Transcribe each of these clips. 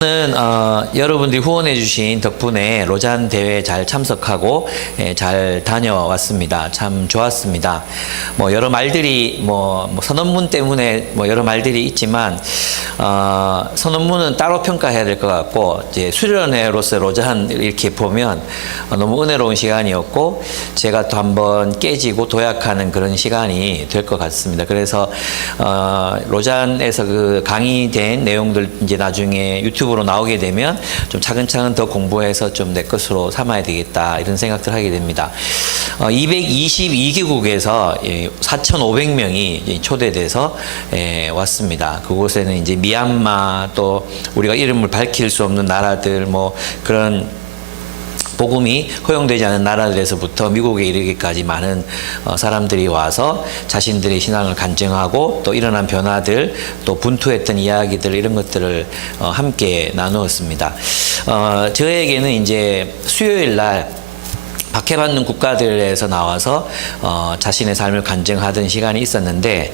저는 여러분들이 후원해 주신 덕분에 로잔 대회 잘 참석하고 잘 다녀왔습니다. 참 좋았습니다. 뭐 여러 말들이 선언문 때문에 여러 말들이 있지만 선언문은 따로 평가해야 될 것 같고 이제 수련회로서 로잔 이렇게 보면 너무 은혜로운 시간이었고 제가 또 한번 깨지고 도약하는 그런 시간이 될 것 같습니다. 그래서 로잔에서 그 강의된 내용들 이제 나중에 유튜브로 나오게 되면 좀 차근차근 더 공부해서 좀 내 것으로 삼아야 되겠다 이런 생각들 하게 됩니다. 222개국에서 4,500명이 초대돼서 왔습니다. 그곳에는 이제 미얀마 또 우리가 이름을 밝힐 수 없는 나라들 그런 복음이 허용되지 않은 나라들에서부터 미국에 이르기까지 많은 사람들이 와서 자신들의 신앙을 간증하고 또 일어난 변화들 또 분투했던 이야기들 이런 것들을 함께 나누었습니다. 저에게는 이제 수요일 날 박해받는 국가들에서 나와서 자신의 삶을 간증하던 시간이 있었는데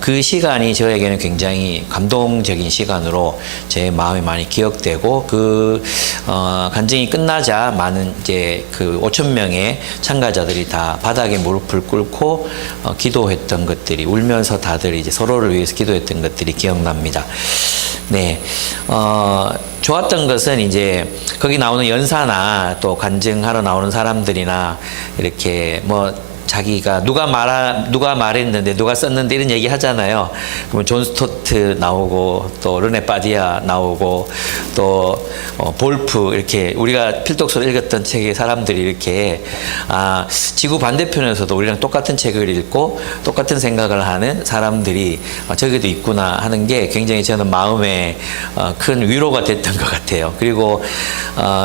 그 시간이 저에게는 굉장히 감동적인 시간으로 제 마음에 많이 기억되고 그 간증이 끝나자 많은 이제 그 5,000명의 참가자들이 다 바닥에 무릎을 꿇고 기도했던 것들이 울면서 다들 이제 서로를 위해서 기도했던 것들이 기억납니다. 네. 좋았던 것은 이제 거기 나오는 연사나 또 간증하러 나오는 사람들이나 이렇게 자기가 누가 말했는데 누가 썼는데 이런 얘기 하잖아요. 그러면 존 스토트 나오고 또 르네 바디아 나오고 또 볼프 이렇게 우리가 필독서로 읽었던 책의 사람들이 이렇게 지구 반대편에서도 우리랑 똑같은 책을 읽고 똑같은 생각을 하는 사람들이 저기도 있구나 하는 게 굉장히 저는 마음에 큰 위로가 됐던 것 같아요. 그리고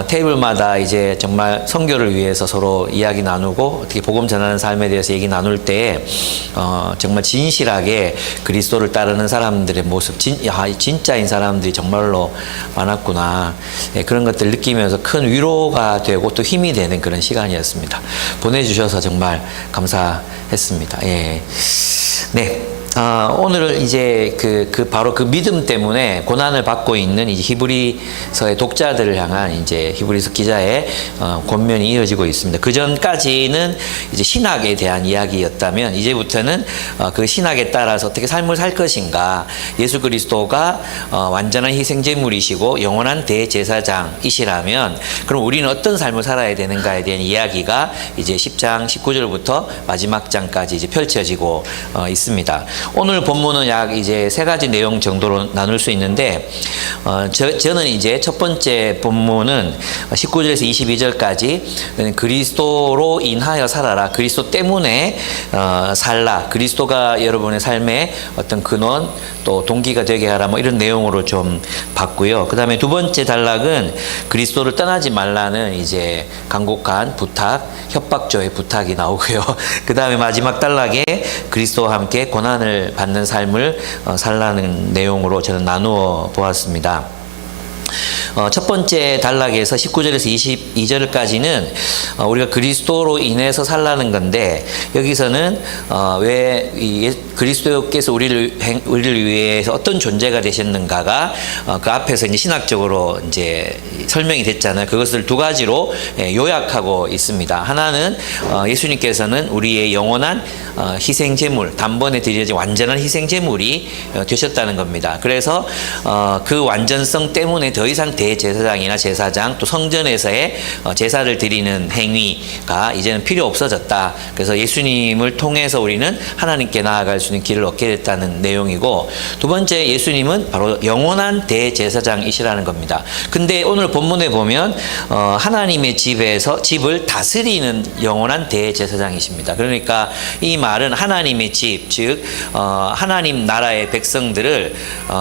테이블마다 이제 정말 선교를 위해서 서로 이야기 나누고 어떻게 복음 전하는 삶에 대해서 얘기 나눌 때 정말 진실하게 그리스도를 따르는 사람들의 모습 진짜인 사람들이 정말로 많았구나 그런 것들을 느끼면서 큰 위로가 되고 또 힘이 되는 그런 시간이었습니다. 보내주셔서 정말 감사했습니다. 예. 네. 오늘은 이제 바로 그 믿음 때문에 고난을 받고 있는 이제 히브리서의 독자들을 향한 이제 히브리서 기자의 권면이 이어지고 있습니다. 그 전까지는 이제 신학에 대한 이야기였다면 이제부터는 그 신학에 따라서 어떻게 삶을 살 것인가, 예수 그리스도가 완전한 희생제물이시고 영원한 대제사장이시라면 그럼 우리는 어떤 삶을 살아야 되는가에 대한 이야기가 이제 10장 19절부터 마지막 장까지 이제 펼쳐지고 있습니다. 오늘 본문은 약 이제 3가지 내용 정도로 나눌 수 있는데, 저는 이제 첫 번째 본문은 19절에서 22절까지 그리스도로 인하여 살아라. 그리스도 때문에 살라. 그리스도가 여러분의 삶에 어떤 근원 또 동기가 되게 하라. 이런 내용으로 좀 봤고요. 그 다음에 두 번째 단락은 그리스도를 떠나지 말라는 이제 간곡한 부탁, 협박조의 부탁이 나오고요. 그 다음에 마지막 단락에 그리스도와 함께 고난을 받는 삶을 살라는 내용으로 저는 나누어 보았습니다. 첫 번째 단락에서 19절에서 22절까지는 우리가 그리스도로 인해서 살라는 건데, 여기서는 왜 그리스도께서 우리를 위해서 어떤 존재가 되셨는가가 그 앞에서 이제 신학적으로 이제 설명이 됐잖아요. 그것을 2가지로 요약하고 있습니다. 하나는 예수님께서는 우리의 영원한 희생제물, 단번에 드려진 완전한 희생제물이 되셨다는 겁니다. 그래서 그 완전성 때문에 더 이상 대제사장이나 제사장 또 성전에서의 제사를 드리는 행위가 이제는 필요 없어졌다. 그래서 예수님을 통해서 우리는 하나님께 나아갈 수 있는 길을 얻게 됐다는 내용이고, 두 번째 예수님은 바로 영원한 대제사장이시라는 겁니다. 근데 오늘 본문에 보면 하나님의 집을 다스리는 영원한 대제사장이십니다. 그러니까 이 말은 하나님의 집, 즉 하나님 나라의 백성들을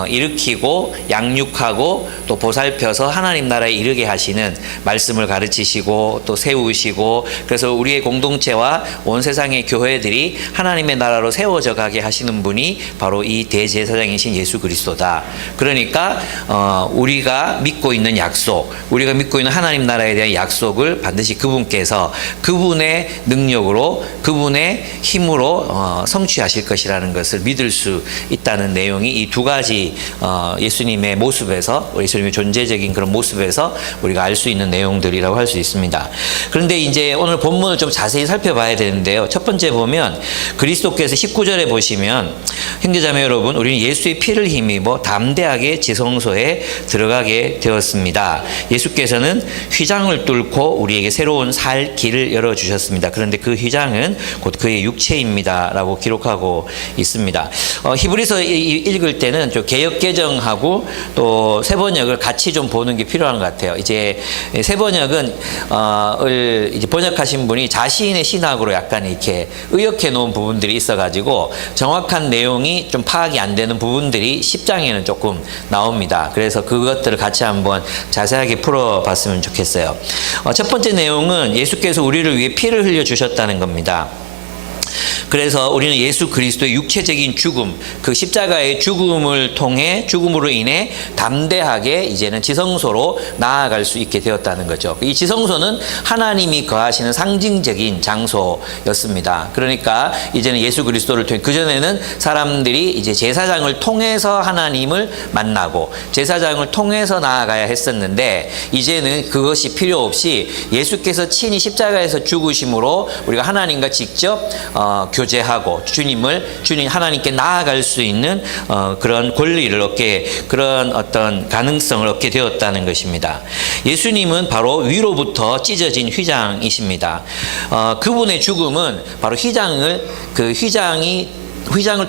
일으키고 양육하고 또 보살펴 오셔서 하나님 나라에 이르게 하시는 말씀을 가르치시고 또 세우시고, 그래서 우리의 공동체와 온 세상의 교회들이 하나님의 나라로 세워져 가게 하시는 분이 바로 이 대제사장이신 예수 그리스도다. 그러니까 우리가 믿고 있는 약속, 우리가 믿고 있는 하나님 나라에 대한 약속을 반드시 그분께서 그분의 능력으로, 그분의 힘으로 성취하실 것이라는 것을 믿을 수 있다는 내용이 이 두 가지 예수님의 모습에서, 예수님의 존재적인 그런 모습에서 우리가 알 수 있는 내용들이라고 할 수 있습니다. 그런데 이제 오늘 본문을 좀 자세히 살펴봐야 되는데요. 첫 번째 보면 그리스도께서 19절에 보시면, 형제자매 여러분, 우리는 예수의 피를 힘입어 담대하게 지성소에 들어가게 되었습니다. 예수께서는 휘장을 뚫고 우리에게 새로운 살 길을 열어주셨습니다. 그런데 그 휘장은 곧 그의 육체입니다 라고 기록하고 있습니다. 히브리서 읽을 때는 좀 개역개정하고 또 세번역을 같이 좀 보는 게 필요한 것 같아요. 이제 세번역은 이제 번역하신 분이 자신의 신학으로 약간 이렇게 의역해 놓은 부분들이 있어가지고 정확한 내용이 좀 파악이 안 되는 부분들이 10장에는 조금 나옵니다. 그래서 그것들을 같이 한번 자세하게 풀어봤으면 좋겠어요. 첫 번째 내용은 예수께서 우리를 위해 피를 흘려 주셨다는 겁니다. 그래서 우리는 예수 그리스도의 육체적인 죽음, 그 십자가의 죽음으로 인해 담대하게 이제는 지성소로 나아갈 수 있게 되었다는 거죠. 이 지성소는 하나님이 거하시는 상징적인 장소였습니다. 그러니까 이제는 예수 그리스도를 통해, 그전에는 사람들이 이제 제사장을 통해서 하나님을 만나고 제사장을 통해서 나아가야 했었는데, 이제는 그것이 필요 없이 예수께서 친히 십자가에서 죽으심으로 우리가 하나님과 직접 교제하고 주님 하나님께 나아갈 수 있는 그런 권리를 얻게, 그런 어떤 가능성을 얻게 되었다는 것입니다. 예수님은 바로 위로부터 찢어진 휘장이십니다. 그분의 죽음은 바로 휘장을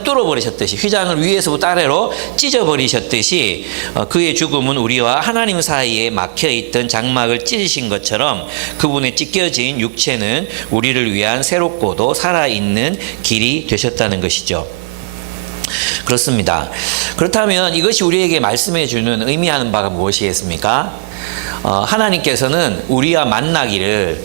뚫어버리셨듯이, 휘장을 위에서부터 아래로 찢어버리셨듯이 그의 죽음은 우리와 하나님 사이에 막혀있던 장막을 찢으신 것처럼 그분의 찢겨진 육체는 우리를 위한 새롭고도 살아있는 길이 되셨다는 것이죠. 그렇습니다. 그렇다면 이것이 우리에게 말씀해 주는 의미하는 바가 무엇이겠습니까? 하나님께서는 우리와 만나기를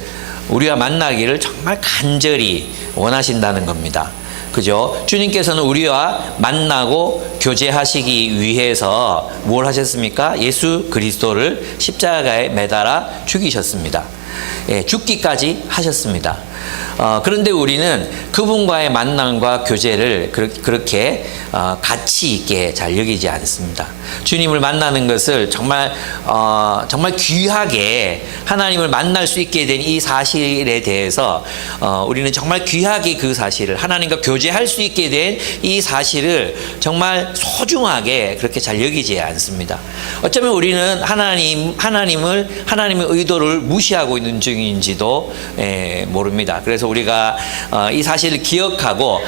정말 간절히 원하신다는 겁니다. 그죠? 주님께서는 우리와 만나고 교제하시기 위해서 뭘 하셨습니까? 예수 그리스도를 십자가에 매달아 죽이셨습니다. 죽기까지 하셨습니다. 그런데 우리는 그분과의 만남과 교제를 그렇게 가치 있게 잘 여기지 않습니다. 주님을 만나는 것을 정말 귀하게, 하나님을 만날 수 있게 된 이 사실에 대해서 우리는 정말 귀하게 그 사실을, 하나님과 교제할 수 있게 된 이 사실을 정말 소중하게 그렇게 잘 여기지 않습니다. 어쩌면 우리는 하나님의 의도를 무시하고 있는 중인지도 모릅니다. 그래서 우리가 이 사실을 기억하고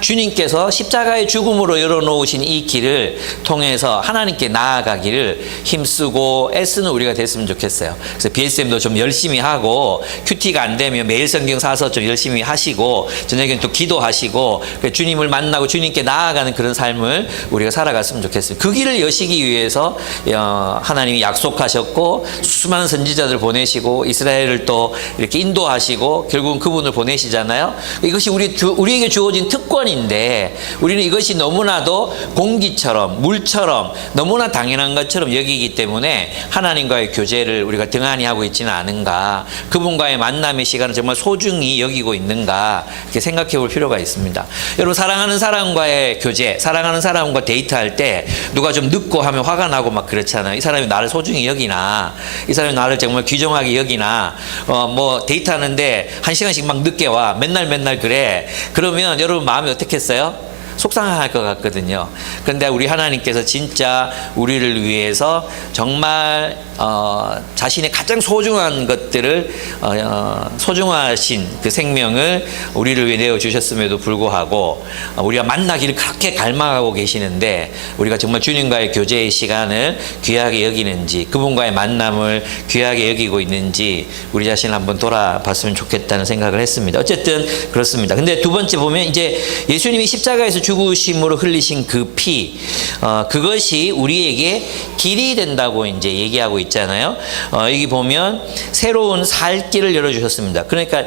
주님께서 십자가의 죽음으로 열어놓으신 이 길을 통해서 하나님께 나아가기를 힘쓰고 애쓰는 우리가 됐으면 좋겠어요. 그래서 BSM도 좀 열심히 하고, 큐티가 안 되면 매일 성경 사서 좀 열심히 하시고, 저녁에는 또 기도하시고, 주님을 만나고 주님께 나아가는 그런 삶을 우리가 살아갔으면 좋겠어요. 그 길을 여시기 위해서 하나님이 약속하셨고, 수많은 선지자들 보내시고, 이스라엘을 또 이렇게 인도하시고, 결국은 그분을 보내시잖아요. 이것이 우리에게 주어진 특권인데, 우리는 이것이 너무나도 공기처럼, 물처럼, 너무나 당연한 것처럼 여기기 때문에 하나님과의 교제를 우리가 등한히 하고 있지는 않은가, 그분과의 만남의 시간을 정말 소중히 여기고 있는가, 이렇게 생각해 볼 필요가 있습니다. 여러분, 사랑하는 사람과의 교제, 사랑하는 사람과 데이트할 때 누가 좀 늦고 하면 화가 나고 막 그렇잖아요. 이 사람이 나를 소중히 여기나, 이 사람이 나를 정말 귀중하게 여기나, 뭐 데이트하는데 1시간씩 막 늦게 와, 맨날 그래. 그러면 여러분 마음이 어떻겠어요? 속상할 것 같거든요. 그런데 우리 하나님께서 진짜 우리를 위해서 정말 자신의 가장 소중한 것들을 소중하신 그 생명을 우리를 위해 내어주셨음에도 불구하고 우리가 만나기를 그렇게 갈망하고 계시는데, 우리가 정말 주님과의 교제의 시간을 귀하게 여기는지, 그분과의 만남을 귀하게 여기고 있는지 우리 자신을 한번 돌아봤으면 좋겠다는 생각을 했습니다. 어쨌든 그렇습니다. 근데 두 번째 보면, 이제 예수님이 십자가에서 죽으심으로 흘리신 그 피, 그것이 우리에게 길이 된다고 이제 얘기하고 있잖아요. 여기 보면 새로운 살 길을 열어주셨습니다. 그러니까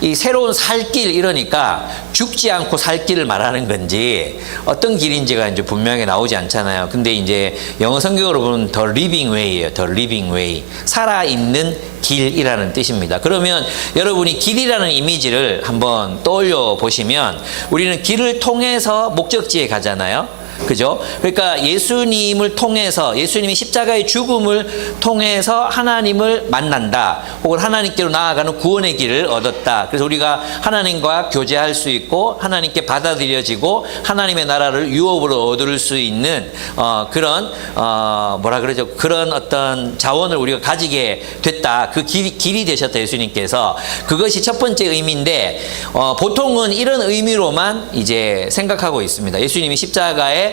이 새로운 살 길 이러니까 죽지 않고 살 길을 말하는 건지 어떤 길인지가 이제 분명하게 나오지 않잖아요. 근데 이제 영어 성경으로 보면 the living way예요. the living way. 살아있는 길이라는 뜻입니다. 그러면 여러분이 길이라는 이미지를 한번 떠올려 보시면 우리는 길을 통해서 목적지에 가잖아요. 그죠? 그러니까 예수님을 통해서, 예수님이 십자가의 죽음을 통해서 하나님을 만난다, 혹은 하나님께로 나아가는 구원의 길을 얻었다. 그래서 우리가 하나님과 교제할 수 있고 하나님께 받아들여지고 하나님의 나라를 유업으로 얻을 수 있는 그런 뭐라 그러죠? 그런 어떤 자원을 우리가 가지게 됐다. 그 길이 되셨다, 예수님께서. 그것이 첫 번째 의미인데 보통은 이런 의미로만 이제 생각하고 있습니다. 예수님이 십자가에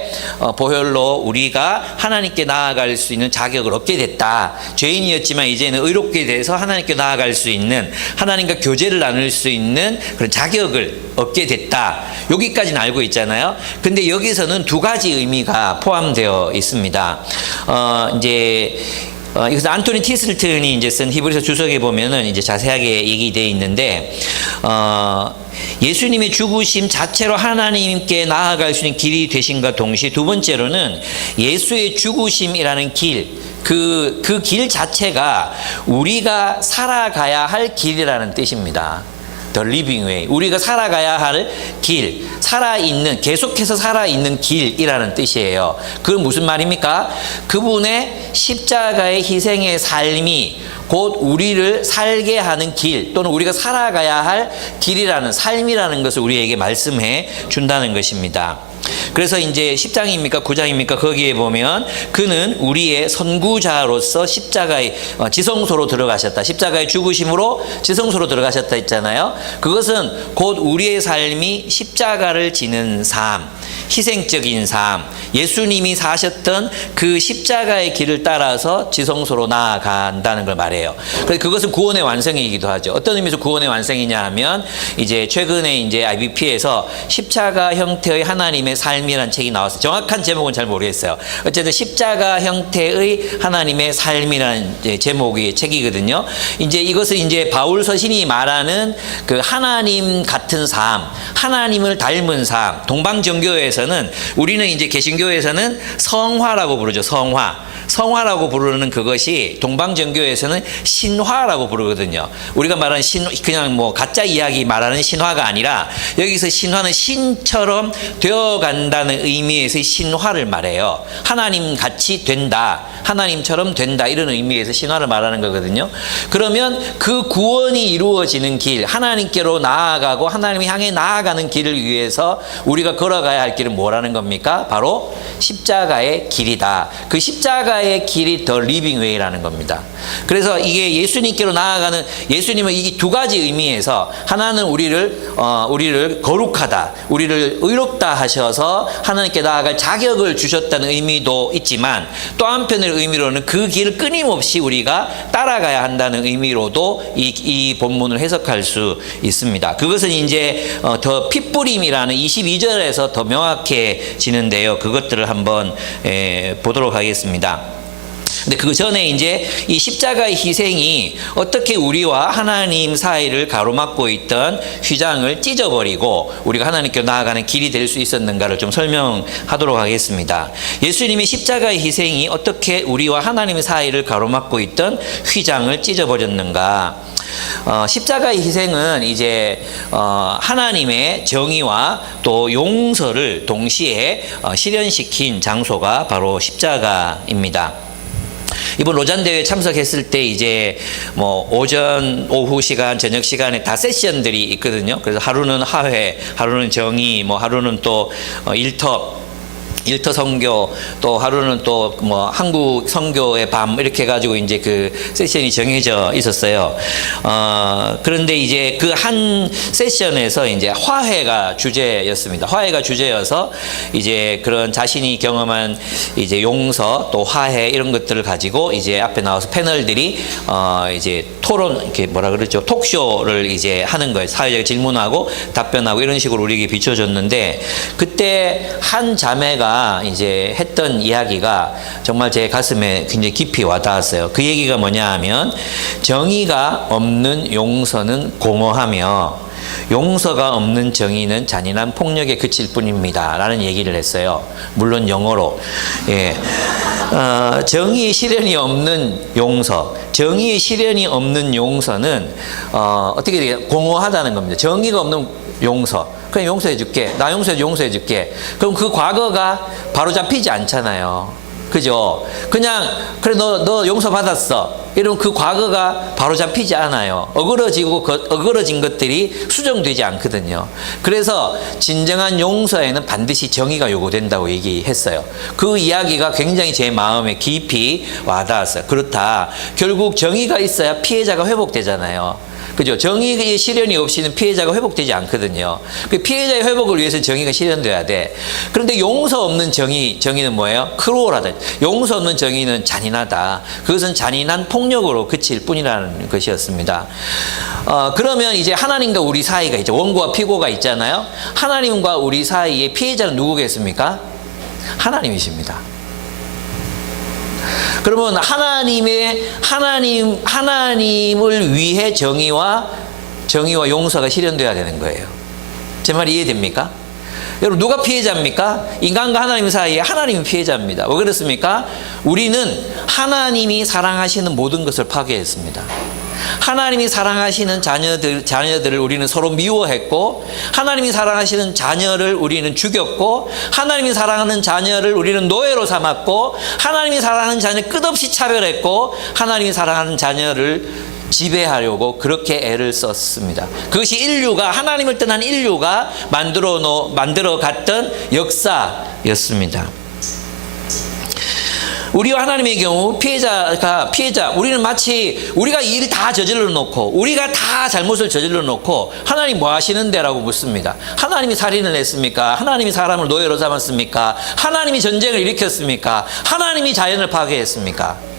보혈로 우리가 하나님께 나아갈 수 있는 자격을 얻게 됐다. 죄인이었지만 이제는 의롭게 돼서 하나님께 나아갈 수 있는, 하나님과 교제를 나눌 수 있는 그런 자격을 얻게 됐다. 여기까지는 알고 있잖아요. 근데 여기서는 두 가지 의미가 포함되어 있습니다. 이것은 안토니 티슬튼이 이제 쓴 히브리서 주석에 보면은 이제 자세하게 얘기되어 있는데, 예수님의 죽으심 자체로 하나님께 나아갈 수 있는 길이 되신과 동시에 두 번째로는 예수의 죽으심이라는 길, 그 길 자체가 우리가 살아가야 할 길이라는 뜻입니다. The living way. 우리가 살아가야 할 길, 살아있는, 계속해서 살아있는 길이라는 뜻이에요. 그건 무슨 말입니까? 그분의 십자가의 희생의 삶이 곧 우리를 살게 하는 길, 또는 우리가 살아가야 할 길이라는, 삶이라는 것을 우리에게 말씀해 준다는 것입니다. 그래서 이제 10장입니까 9장입니까 거기에 보면 그는 우리의 선구자로서 십자가의 지성소로 들어가셨다. 십자가의 죽으심으로 지성소로 들어가셨다 했잖아요. 그것은 곧 우리의 삶이 십자가를 지는 삶, 희생적인 삶, 예수님이 사셨던 그 십자가의 길을 따라서 지성소로 나아간다는 걸 말해요. 그래서 그것은 구원의 완성이기도 하죠. 어떤 의미에서 구원의 완성이냐 하면 이제 최근에 이제 IBP에서 십자가 형태의 하나님의 삶이라는 책이 나왔어요. 정확한 제목은 잘 모르겠어요. 어쨌든 십자가 형태의 하나님의 삶이라는 제목의 책이거든요. 이제 이것을 이제 바울 서신이 말하는 그 하나님 같은 삶, 하나님을 닮은 삶, 동방정교회에서는, 우리는 이제 개신교에서는 성화라고 부르죠. 성화라고 부르는 그것이 동방정교에서는 신화라고 부르거든요. 우리가 말하는 그냥 뭐 가짜 이야기 말하는 신화가 아니라, 여기서 신화는 신처럼 되어간다는 의미에서의 신화를 말해요. 하나님 같이 된다, 하나님처럼 된다, 이런 의미에서 신화를 말하는 거거든요. 그러면 그 구원이 이루어지는 길, 하나님께로 나아가고 하나님을 향해 나아가는 길을 위해서 우리가 걸어가야 할 길은 뭐라는 겁니까? 바로 십자가의 길이다. 그 십자가의 길이 더 리빙 웨이라는 겁니다. 그래서 이게 예수님께로 나아가는, 예수님은 이 두 가지 의미에서, 하나는 우리를 거룩하다, 우리를 의롭다 하셔서 하나님께 나아갈 자격을 주셨다는 의미도 있지만, 또 한편의 의미로는 그 길을 끊임없이 우리가 따라가야 한다는 의미로도 이 본문을 해석할 수 있습니다. 그것은 이제 더 핏부림이라는 22절에서 더 명확해지는데요. 그것들을 한번 보도록 하겠습니다. 근데 그 전에 이제 이 십자가의 희생이 어떻게 우리와 하나님 사이를 가로막고 있던 휘장을 찢어버리고 우리가 하나님께 나아가는 길이 될 수 있었는가를 좀 설명하도록 하겠습니다. 예수님의 십자가의 희생이 어떻게 우리와 하나님 사이를 가로막고 있던 휘장을 찢어버렸는가? 십자가의 희생은 이제 하나님의 정의와 또 용서를 동시에 실현시킨 장소가 바로 십자가입니다. 이번 로잔 대회 참석했을 때 이제 뭐 오전, 오후 시간, 저녁 시간에 다 세션들이 있거든요. 그래서 하루는 하회, 하루는 정의, 뭐 하루는 또 일터, 일터 선교, 또 하루는 또 뭐 한국 선교의 밤 이렇게 해가지고 이제 그 세션이 정해져 있었어요. 그런데 이제 그 한 세션에서 이제 화해가 주제였습니다. 화해가 주제여서 이제 그런 자신이 경험한 이제 용서 또 화해 이런 것들을 가지고 이제 앞에 나와서 패널들이 이제 토론, 이렇게 뭐라 그러죠, 톡쇼를 이제 하는 거예요. 사회적 질문하고 답변하고 이런 식으로 우리에게 비춰줬는데, 그때 한 자매가 이제 했던 이야기가 정말 제 가슴에 굉장히 깊이 와닿았어요. 그 얘기가 뭐냐 하면, 정의가 없는 용서는 공허하며 용서가 없는 정의는 잔인한 폭력에 그칠 뿐입니다 라는 얘기를 했어요. 물론 영어로. 예. 정의의 실현이 없는 용서, 정의의 실현이 없는 용서는 어떻게 되게 공허하다는 겁니다. 정의가 없는 용서, 그냥 용서해 줄게, 나 용서해 줄게. 그럼 그 과거가 바로 잡히지 않잖아요. 그죠? 그냥 그래 너 용서 받았어 이러면 그 과거가 바로 잡히지 않아요. 어그러진 것들이 수정되지 않거든요. 그래서 진정한 용서에는 반드시 정의가 요구된다고 얘기했어요. 그 이야기가 굉장히 제 마음에 깊이 와닿았어요. 그렇다, 결국 정의가 있어야 피해자가 회복되잖아요. 그죠? 정의의 실현이 없이는 피해자가 회복되지 않거든요. 그 피해자의 회복을 위해서 정의가 실현돼야 돼. 그런데 용서 없는 정의는 뭐예요? 크루얼하다. 용서 없는 정의는 잔인하다. 그것은 잔인한 폭력으로 그칠 뿐이라는 것이었습니다. 그러면 이제 하나님과 우리 사이가 이제 원고와 피고가 있잖아요. 하나님과 우리 사이의 피해자는 누구겠습니까? 하나님이십니다. 그러면 하나님을 위해 정의와 용서가 실현돼야 되는 거예요. 제 말이 이해됩니까? 여러분, 누가 피해자입니까? 인간과 하나님 사이에 하나님이 피해자입니다. 왜 그렇습니까? 우리는 하나님이 사랑하시는 모든 것을 파괴했습니다. 하나님이 사랑하시는 자녀들을 우리는 서로 미워했고, 하나님이 사랑하시는 자녀를 우리는 죽였고, 하나님이 사랑하는 자녀를 우리는 노예로 삼았고, 하나님이 사랑하는 자녀를 끝없이 차별했고, 하나님이 사랑하는 자녀를 지배하려고 그렇게 애를 썼습니다. 그것이 하나님을 떠난 인류가 만들어 갔던 역사였습니다. 우리와 하나님의 경우 피해자, 우리는 마치 우리가 일을 다 저질러 놓고, 우리가 다 잘못을 저질러 놓고 하나님 뭐 하시는데? 라고 묻습니다. 하나님이 살인을 했습니까? 하나님이 사람을 노예로 삼았습니까? 하나님이 전쟁을 일으켰습니까? 하나님이 자연을 파괴했습니까?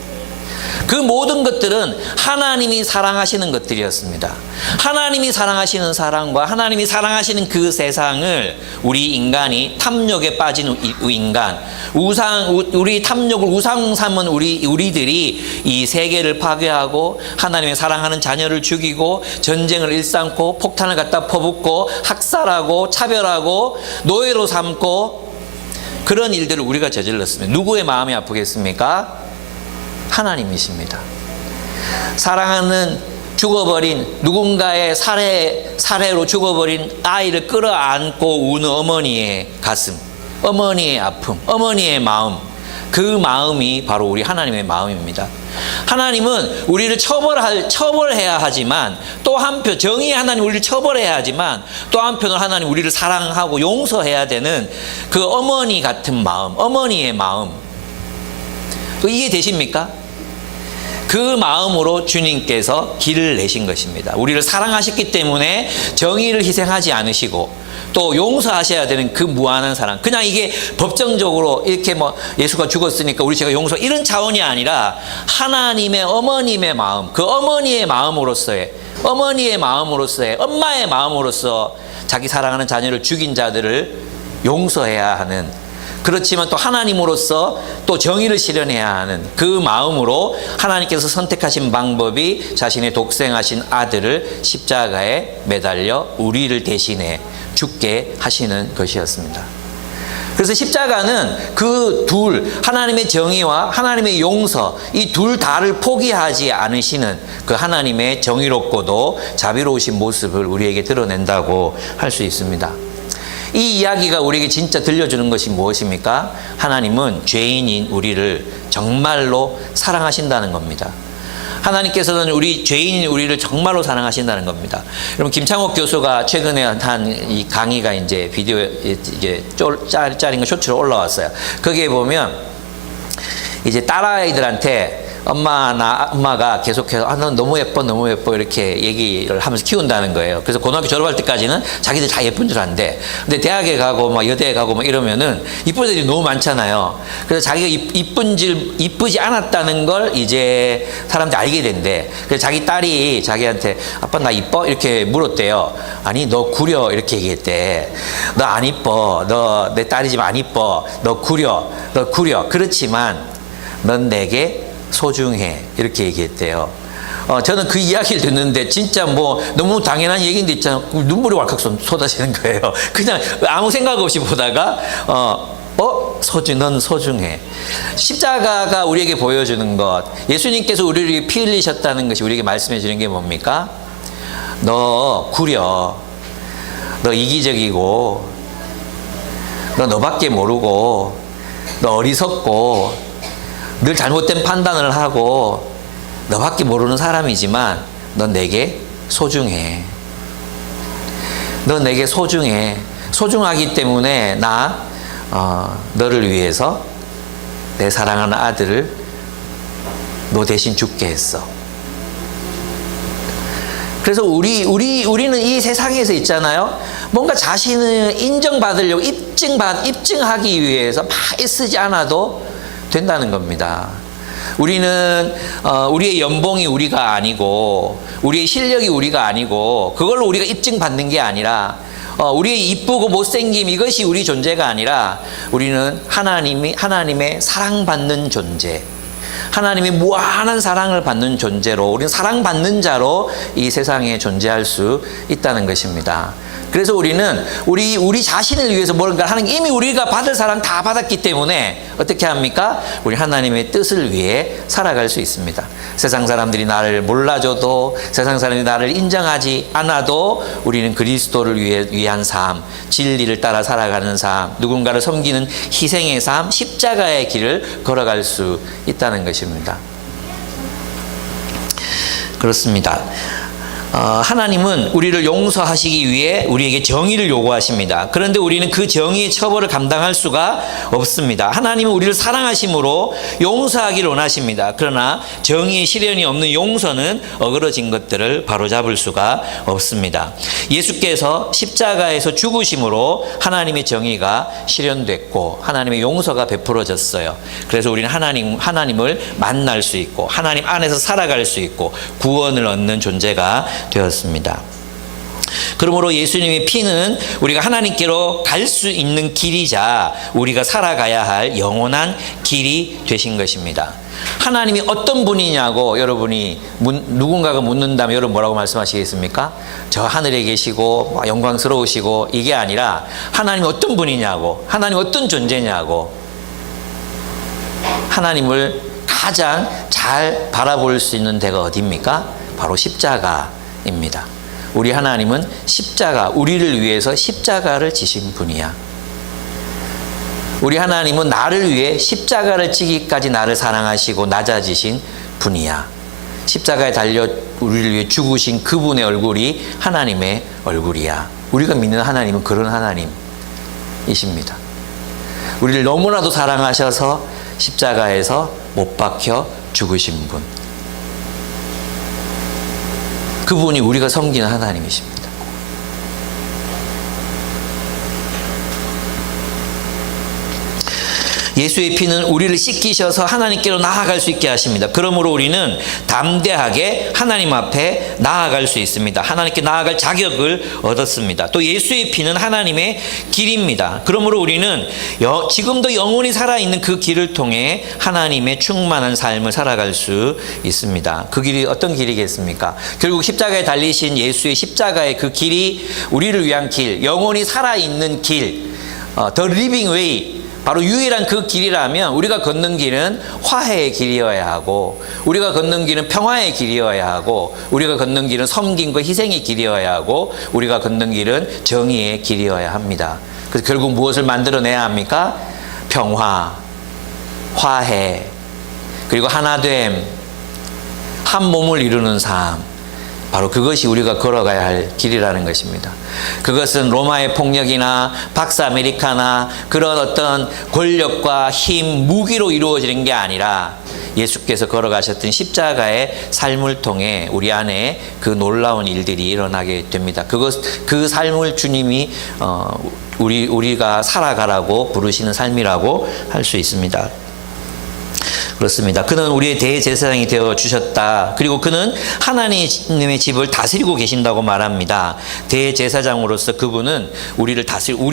그 모든 것들은 하나님이 사랑하시는 것들이었습니다. 하나님이 사랑하시는 사랑과 하나님이 사랑하시는 그 세상을 우리 인간이 탐욕에 빠진 인간, 우리 탐욕을 우상 삼은 우리들이 이 세계를 파괴하고 하나님의 사랑하는 자녀를 죽이고 전쟁을 일삼고 폭탄을 갖다 퍼붓고 학살하고 차별하고 노예로 삼고 그런 일들을 우리가 저질렀습니다. 누구의 마음이 아프겠습니까? 하나님이십니다. 사랑하는 죽어버린 누군가의 살해로 죽어버린 아이를 끌어안고 우는 어머니의 가슴, 어머니의 아픔, 어머니의 마음, 그 마음이 바로 우리 하나님의 마음입니다. 하나님은 우리를 처벌해야 하지만 또 한편, 정의의 하나님 우리를 처벌해야 하지만 또 한편으로 하나님 우리를 사랑하고 용서해야 되는 그 어머니 같은 마음, 어머니의 마음, 이해되십니까? 그 마음으로 주님께서 길을 내신 것입니다. 우리를 사랑하셨기 때문에 정의를 희생하지 않으시고 또 용서하셔야 되는 그 무한한 사랑. 그냥 이게 법정적으로 이렇게 뭐 예수가 죽었으니까 우리 제가 용서, 이런 차원이 아니라 하나님의 어머님의 마음, 그 어머니의 마음으로서의 엄마의 마음으로서 자기 사랑하는 자녀를 죽인 자들을 용서해야 하는, 그렇지만 또 하나님으로서 또 정의를 실현해야 하는 그 마음으로 하나님께서 선택하신 방법이 자신의 독생하신 아들을 십자가에 매달려 우리를 대신해 죽게 하시는 것이었습니다. 그래서 십자가는 그 하나님의 정의와 하나님의 용서, 이 둘 다를 포기하지 않으시는 그 하나님의 정의롭고도 자비로우신 모습을 우리에게 드러낸다고 할 수 있습니다. 이 이야기가 우리에게 진짜 들려주는 것이 무엇입니까? 하나님은 죄인인 우리를 정말로 사랑하신다는 겁니다. 하나님께서는 우리 죄인인 우리를 정말로 사랑하신다는 겁니다. 여러분 김창옥 교수가 최근에 한 이 강의가 이제 비디오에 이제 짜린 거 쇼츠로 올라왔어요. 거기에 보면 이제 딸아이들한테 엄마가 계속해서 넌 너무 예뻐 너무 예뻐 이렇게 얘기를 하면서 키운다는 거예요. 그래서 고등학교 졸업할 때까지는 자기들 다 예쁜 줄 안대. 근데 대학에 가고 막 여대에 가고 막 이러면은 이쁜 애들이 너무 많잖아요. 그래서 자기가 이쁘지 않았다는 걸 이제 사람들이 알게 된대. 그래서 자기 딸이 자기한테 아빠 나 이뻐 이렇게 물었대요. 아니 너 구려 이렇게 얘기했대. 너 안 이뻐. 너 내 딸이지만 안 이뻐. 너 구려. 그렇지만 넌 내게 소중해 이렇게 얘기했대요. 저는 그 이야기를 듣는데 진짜 뭐 너무 당연한 얘기인데 있잖아 눈물이 왈칵 쏟아지는 거예요. 그냥 아무 생각 없이 보다가 넌 소중해. 십자가가 우리에게 보여주는 것, 예수님께서 우리를 피 흘리셨다는 것이 우리에게 말씀해 주는 게 뭡니까? 너 구려, 너 이기적이고, 너 너밖에 모르고, 너 어리석고, 늘 잘못된 판단을 하고 너밖에 모르는 사람이지만 넌 내게 소중해. 넌 내게 소중해. 소중하기 때문에 나 너를 위해서 내 사랑하는 아들을 너 대신 죽게 했어. 그래서 우리는 이 세상에서 있잖아요. 뭔가 자신을 인정받으려고 입증하기 위해서 막 애쓰지 않아도 된다는 겁니다. 우리는 우리의 연봉이 우리가 아니고 우리의 실력이 우리가 아니고 그걸로 우리가 입증받는 게 아니라 우리의 이쁘고 못생김 이것이 우리 존재가 아니라 우리는 하나님의 사랑받는 존재, 하나님의 무한한 사랑을 받는 존재로 우리는 사랑받는 자로 이 세상에 존재할 수 있다는 것입니다. 그래서 우리는 우리 자신을 위해서 뭔가 하는 게 이미 우리가 받을 사랑 다 받았기 때문에 어떻게 합니까? 우리 하나님의 뜻을 위해 살아갈 수 있습니다. 세상 사람들이 나를 몰라줘도 세상 사람들이 나를 인정하지 않아도 우리는 그리스도를 위한 삶, 진리를 따라 살아가는 삶, 누군가를 섬기는 희생의 삶, 십자가의 길을 걸어갈 수 있다는 것입니다. 그렇습니다. 하나님은 우리를 용서하시기 위해 우리에게 정의를 요구하십니다. 그런데 우리는 그 정의의 처벌을 감당할 수가 없습니다. 하나님은 우리를 사랑하심으로 용서하기를 원하십니다. 그러나 정의의 실현이 없는 용서는 어그러진 것들을 바로잡을 수가 없습니다. 예수께서 십자가에서 죽으심으로 하나님의 정의가 실현됐고 하나님의 용서가 베풀어졌어요. 그래서 우리는 하나님을 만날 수 있고 하나님 안에서 살아갈 수 있고 구원을 얻는 존재가 되었습니다. 그러므로 예수님의 피는 우리가 하나님께로 갈 수 있는 길이자 우리가 살아가야 할 영원한 길이 되신 것입니다. 하나님이 어떤 분이냐고 여러분이 누군가가 묻는다면 여러분 뭐라고 말씀하시겠습니까? 저 하늘에 계시고 영광스러우시고 이게 아니라 하나님이 어떤 분이냐고, 하나님 어떤 존재냐고, 하나님을 가장 잘 바라볼 수 있는 데가 어디입니까? 바로 십자가입니다. 우리 하나님은 우리를 위해서 십자가를 지신 분이야. 우리 하나님은 나를 위해 십자가를 지기까지 나를 사랑하시고 낮아지신 분이야. 십자가에 달려 우리를 위해 죽으신 그분의 얼굴이 하나님의 얼굴이야. 우리가 믿는 하나님은 그런 하나님이십니다. 우리를 너무나도 사랑하셔서 십자가에서 못 박혀 죽으신 분. 그분이 우리가 섬기는 하나님이십니다. 예수의 피는 우리를 씻기셔서 하나님께로 나아갈 수 있게 하십니다. 그러므로 우리는 담대하게 하나님 앞에 나아갈 수 있습니다. 하나님께 나아갈 자격을 얻었습니다. 또 예수의 피는 하나님의 길입니다. 그러므로 우리는 지금도 영원히 살아있는 그 길을 통해 하나님의 충만한 삶을 살아갈 수 있습니다. 그 길이 어떤 길이겠습니까? 결국 십자가에 달리신 예수의 십자가의 그 길이 우리를 위한 길, 영원히 살아있는 길, The Living Way, 바로 유일한 그 길이라면 우리가 걷는 길은 화해의 길이어야 하고, 우리가 걷는 길은 평화의 길이어야 하고, 우리가 걷는 길은 섬김과 희생의 길이어야 하고, 우리가 걷는 길은 정의의 길이어야 합니다. 그래서 결국 무엇을 만들어내야 합니까? 평화, 화해, 그리고 하나됨, 한 몸을 이루는 삶, 바로 그것이 우리가 걸어가야 할 길이라는 것입니다. 그것은 로마의 폭력이나 박스 아메리카나 그런 어떤 권력과 힘, 무기로 이루어지는 게 아니라 예수께서 걸어가셨던 십자가의 삶을 통해 우리 안에 그 놀라운 일들이 일어나게 됩니다. 그 삶을 주님이 우리가 살아가라고 부르시는 삶이라고 할 수 있습니다. 그렇습니다. 그는 우리의 대제사장이 되어 주셨다. 그리고 그는 하나님의 집을 다스리고 계신다고 말합니다. 대제사장으로서 그분은 우리를 다스리고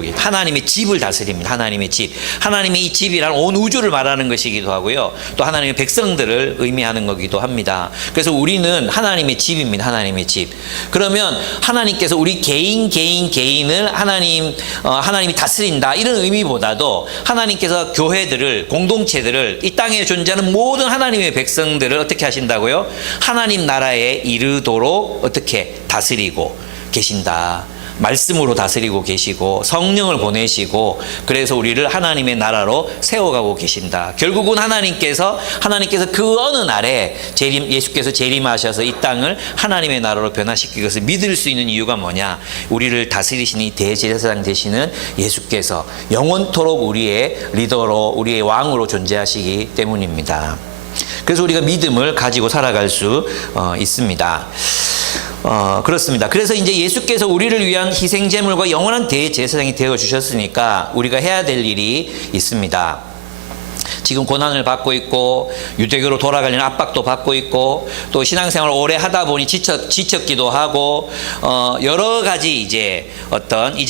계십니다. 하나님의 집을 다스립니다. 하나님의 집. 하나님의 이 집이란 온 우주를 말하는 것이기도 하고요. 또 하나님의 백성들을 의미하는 거기도 합니다. 그래서 우리는 하나님의 집입니다. 하나님의 집. 그러면 하나님께서 우리 개인을 하나님이 다스린다. 이런 의미보다도 하나님께서 교회들을, 공동체들을, 이 땅에 존재하는 모든 하나님의 백성들을 어떻게 하신다고요? 하나님 나라에 이르도록 어떻게 다스리고 계신다. 말씀으로 다스리고 계시고 성령을 보내시고 그래서 우리를 하나님의 나라로 세워가고 계신다. 결국은 하나님께서 그 어느 날에 예수께서 재림하셔서 이 땅을 하나님의 나라로 변화시키기 위해서 믿을 수 있는 이유가 뭐냐? 우리를 다스리시니 대제사장 되시는 예수께서 영원토록 우리의 리더로, 우리의 왕으로 존재하시기 때문입니다. 그래서 우리가 믿음을 가지고 살아갈 수 있습니다. 그렇습니다. 그래서 이제 예수께서 우리를 위한 희생제물과 영원한 대제사장이 되어 주셨으니까 우리가 해야 될 일이 있습니다. 지금 고난을 받고 있고 유대교로 돌아가려는 압박도 받고 있고 또 신앙생활을 오래 하다 보니 지쳤기도 하고 여러 가지 이제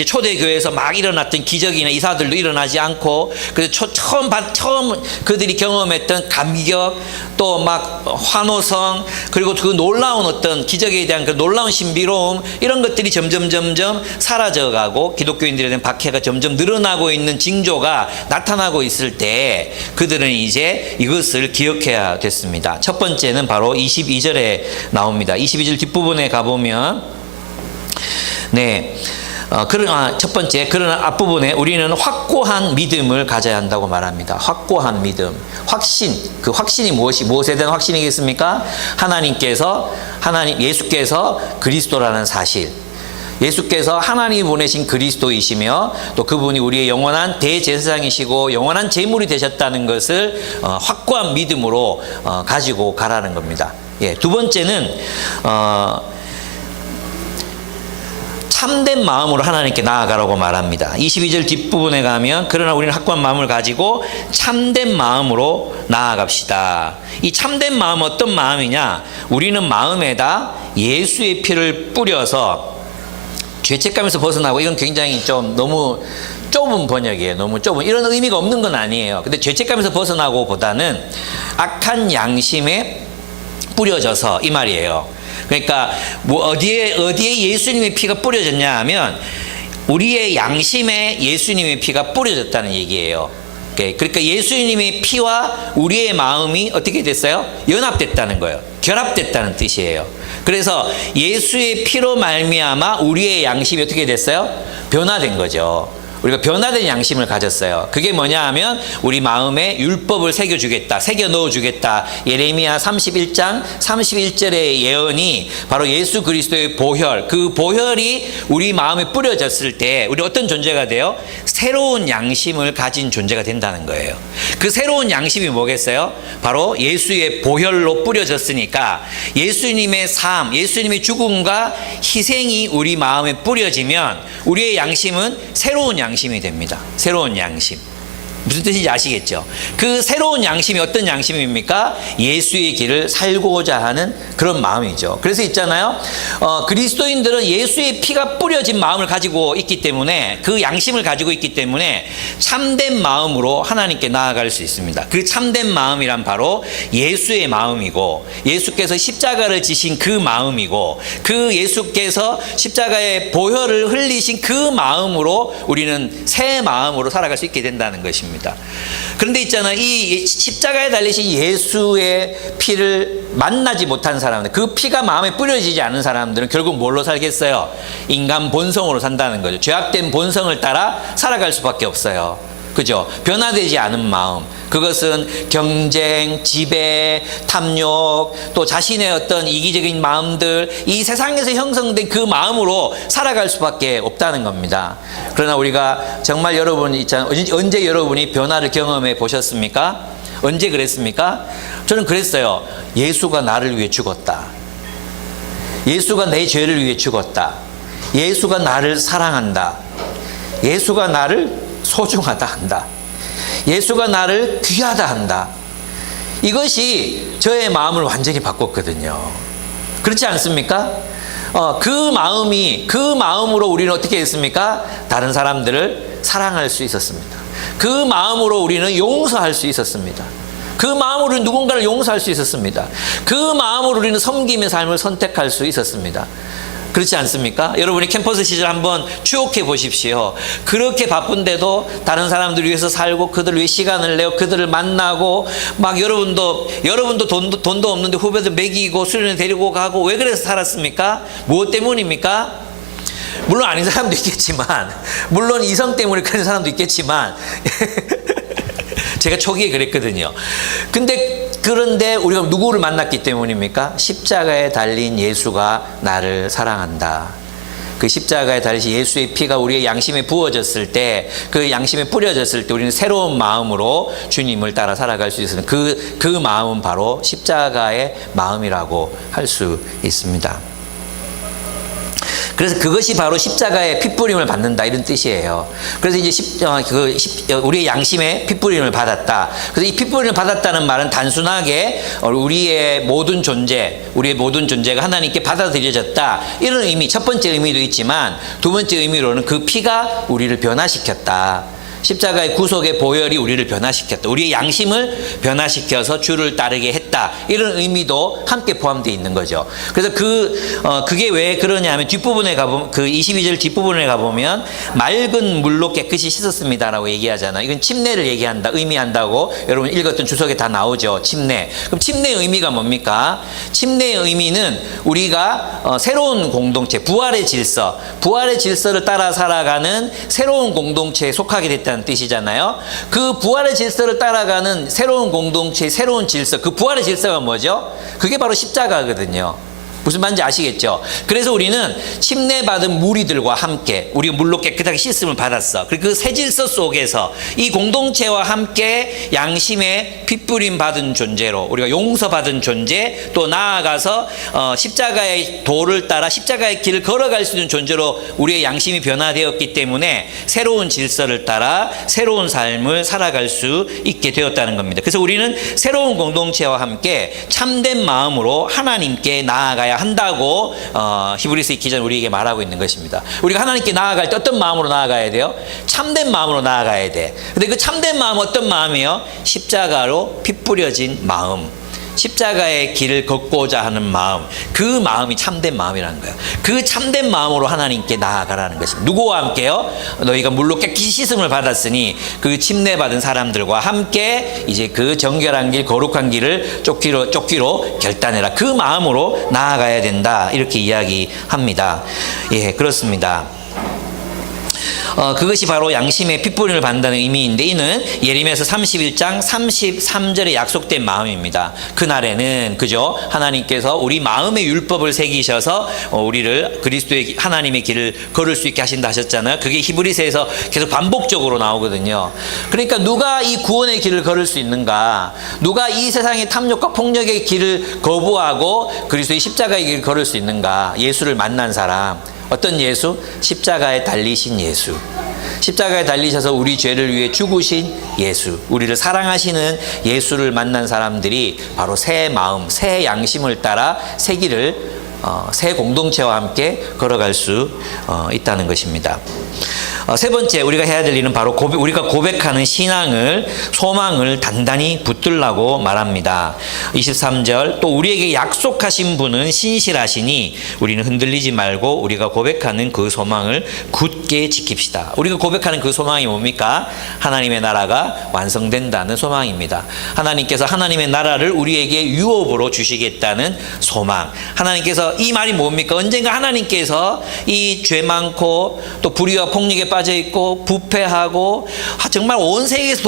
초대교회에서 막 일어났던 기적이나 이사들도 일어나지 않고 그래서 처음 그들이 경험했던 감격 또 막 환호성 그리고 그 놀라운 어떤 기적에 대한 그 놀라운 신비로움 이런 것들이 점점 사라져가고 기독교인들에 대한 박해가 점점 늘어나고 있는 징조가 나타나고 있을 때 그들은 이제 이것을 기억해야 됐습니다. 첫 번째는 바로 22절에 나옵니다. 22절 뒷부분에 가보면 첫 번째, 그러나 앞부분에 우리는 확고한 믿음을 가져야 한다고 말합니다. 확고한 믿음, 확신. 그 확신이 무엇에 대한 확신이겠습니까? 예수께서 그리스도라는 사실. 예수께서 하나님이 보내신 그리스도이시며 또 그분이 우리의 영원한 대제사장이시고 영원한 제물이 되셨다는 것을 확고한 믿음으로 가지고 가라는 겁니다. 두 번째는 참된 마음으로 하나님께 나아가라고 말합니다. 22절 뒷부분에 가면 그러나 우리는 확고한 마음을 가지고 참된 마음으로 나아갑시다. 이 참된 마음은 어떤 마음이냐? 우리는 마음에다 예수의 피를 뿌려서 죄책감에서 벗어나고 이건 굉장히 좀 너무 좁은 번역이에요. 너무 좁은 이런 의미가 없는 건 아니에요. 근데 죄책감에서 벗어나고 보다는 악한 양심에 뿌려져서 이 말이에요. 그러니까 어디에 예수님의 피가 뿌려졌냐 하면 우리의 양심에 예수님의 피가 뿌려졌다는 얘기예요. 그러니까 예수님의 피와 우리의 마음이 어떻게 됐어요? 연합됐다는 거예요. 결합됐다는 뜻이에요. 그래서 예수의 피로 말미암아 우리의 양심이 어떻게 됐어요? 변화된 거죠. 우리가 변화된 양심을 가졌어요. 그게 뭐냐 하면 우리 마음에 율법을 새겨 넣어주겠다. 예레미야 31장 31절의 예언이 바로 예수 그리스도의 보혈, 그 보혈이 우리 마음에 뿌려졌을 때 우리 어떤 존재가 돼요? 새로운 양심을 가진 존재가 된다는 거예요. 그 새로운 양심이 뭐겠어요? 바로 예수의 보혈로 뿌려졌으니까 예수님의 삶, 예수님의 죽음과 희생이 우리 마음에 뿌려지면 우리의 양심은 새로운 양심이 됩니다. 새로운 양심. 무슨 뜻인지 아시겠죠? 그 새로운 양심이 어떤 양심입니까? 예수의 길을 살고자 하는 그런 마음이죠. 그래서 있잖아요. 그리스도인들은 예수의 피가 뿌려진 마음을 가지고 있기 때문에 그 양심을 가지고 있기 때문에 참된 마음으로 하나님께 나아갈 수 있습니다. 그 참된 마음이란 바로 예수의 마음이고 예수께서 십자가를 지신 그 마음이고 그 예수께서 십자가의 보혈을 흘리신 그 마음으로 우리는 새 마음으로 살아갈 수 있게 된다는 것입니다. 그런데 있잖아, 이 십자가에 달리신 예수의 피를 만나지 못한 사람들, 그 피가 마음에 뿌려지지 않은 사람들은 결국 뭘로 살겠어요? 인간 본성으로 산다는 거죠. 죄악된 본성을 따라 살아갈 수밖에 없어요. 그죠? 변화되지 않은 마음. 그것은 경쟁, 지배, 탐욕, 또 자신의 어떤 이기적인 마음들, 이 세상에서 형성된 그 마음으로 살아갈 수밖에 없다는 겁니다. 그러나 우리가 정말 여러분 있잖아요. 언제 여러분이 변화를 경험해 보셨습니까? 언제 그랬습니까? 저는 그랬어요. 예수가 나를 위해 죽었다. 예수가 내 죄를 위해 죽었다. 예수가 나를 사랑한다. 예수가 나를 소중하다 한다. 예수가 나를 귀하다 한다. 이것이 저의 마음을 완전히 바꿨거든요. 그렇지 않습니까? 그 마음으로 우리는 어떻게 했습니까? 다른 사람들을 사랑할 수 있었습니다. 그 마음으로 우리는 용서할 수 있었습니다. 그 마음으로 누군가를 용서할 수 있었습니다. 그 마음으로 우리는 섬김의 삶을 선택할 수 있었습니다. 그렇지 않습니까? 여러분이 캠퍼스 시절 한번 추억해 보십시오. 그렇게 바쁜데도 다른 사람들 위해서 살고 그들을 위해 시간을 내고 그들을 만나고 막 여러분도 돈도 없는데 후배들 먹이고 수련회 데리고 가고 왜 그래서 살았습니까? 무엇 때문입니까? 물론 아닌 사람도 있겠지만, 물론 이성 때문에 그런 사람도 있겠지만 제가 초기에 그랬거든요. 그런데 우리가 누구를 만났기 때문입니까? 십자가에 달린 예수가 나를 사랑한다. 그 십자가에 달리신 예수의 피가 우리의 양심에 부어졌을 때, 그 양심에 뿌려졌을 때 우리는 새로운 마음으로 주님을 따라 살아갈 수 있습니다. 그 마음은 바로 십자가의 마음이라고 할 수 있습니다. 그래서 그것이 바로 십자가의 핏부림을 받는다 이런 뜻이에요. 그래서 이제 우리의 양심에 핏부림을 받았다. 그래서 이 핏부림을 받았다는 말은 단순하게 우리의 모든 존재가 하나님께 받아들여졌다 이런 의미, 첫 번째 의미도 있지만 두 번째 의미로는 그 피가 우리를 변화시켰다. 십자가의 구속의 보혈이 우리를 변화시켰다. 우리의 양심을 변화시켜서 주를 따르게 했다. 이런 의미도 함께 포함되어 있는 거죠. 그래서 그게 왜 그러냐면 뒷부분에 가보면, 그 22절 뒷부분에 가보면 맑은 물로 깨끗이 씻었습니다라고 얘기하잖아. 이건 침례를 의미한다고 여러분 읽었던 주석에 다 나오죠. 침례. 그럼 침례의 의미가 뭡니까? 침례의 의미는 우리가 새로운 공동체, 부활의 질서를 따라 살아가는 새로운 공동체에 속하게 됐다. 뜻이잖아요. 그 부활의 질서를 따라가는 새로운 공동체의 새로운 질서, 그 부활의 질서가 뭐죠? 그게 바로 십자가거든요. 무슨 말인지 아시겠죠? 그래서 우리는 침례받은 무리들과 함께 우리가 물로 깨끗하게 씻음을 받았어. 그리고 그 새 질서 속에서 이 공동체와 함께 양심의 핏부림 받은 존재로 우리가 용서받은 존재, 또 나아가서 십자가의 도를 따라 십자가의 길을 걸어갈 수 있는 존재로 우리의 양심이 변화되었기 때문에 새로운 질서를 따라 새로운 삶을 살아갈 수 있게 되었다는 겁니다. 그래서 우리는 새로운 공동체와 함께 참된 마음으로 하나님께 나아가야 한다고 히브리서 기자는 우리에게 말하고 있는 것입니다. 우리가 하나님께 나아갈 때 어떤 마음으로 나아가야 돼요? 참된 마음으로 나아가야 돼. 근데 그 참된 마음은 어떤 마음이에요? 십자가로 피 뿌려진 마음, 십자가의 길을 걷고자 하는 마음, 그 마음이 참된 마음이라는 거예요. 그 참된 마음으로 하나님께 나아가라는 것입니다. 누구와 함께요? 너희가 물로 깨끗이 씻음을 받았으니 그 침례받은 사람들과 함께 이제 그 정결한 길, 거룩한 길을 쫓기로 결단해라. 그 마음으로 나아가야 된다. 이렇게 이야기합니다. 예, 그렇습니다. 그것이 바로 양심의 핏부림을 받는다는 의미인데, 이는 예레미야서 31장 33절에 약속된 마음입니다. 그날에는, 그죠? 하나님께서 우리 마음의 율법을 새기셔서 우리를 그리스도의 하나님의 길을 걸을 수 있게 하신다 하셨잖아요. 그게 히브리서에서 계속 반복적으로 나오거든요. 그러니까 누가 이 구원의 길을 걸을 수 있는가? 누가 이 세상의 탐욕과 폭력의 길을 거부하고 그리스도의 십자가의 길을 걸을 수 있는가? 예수를 만난 사람. 어떤 예수? 십자가에 달리신 예수. 십자가에 달리셔서 우리 죄를 위해 죽으신 예수, 우리를 사랑하시는 예수를 만난 사람들이 바로 새 마음, 새 양심을 따라 새 길을 새 공동체와 함께 걸어갈 수 있다는 것입니다. 세 번째 우리가 해야 될 일은 바로 우리가 고백하는 신앙을, 소망을 단단히 붙들라고 말합니다. 23절, 또 우리에게 약속하신 분은 신실하시니 우리는 흔들리지 말고 우리가 고백하는 그 소망을 굳게 지킵시다. 우리가 고백하는 그 소망이 뭡니까? 하나님의 나라가 완성된다는 소망입니다. 하나님께서 하나님의 나라를 우리에게 유업으로 주시겠다는 소망. 하나님께서, 이 말이 뭡니까? 언젠가 하나님께서 이 죄 많고 또 불의와 폭력에 빠져 있고 부패하고 정말 온 세계에서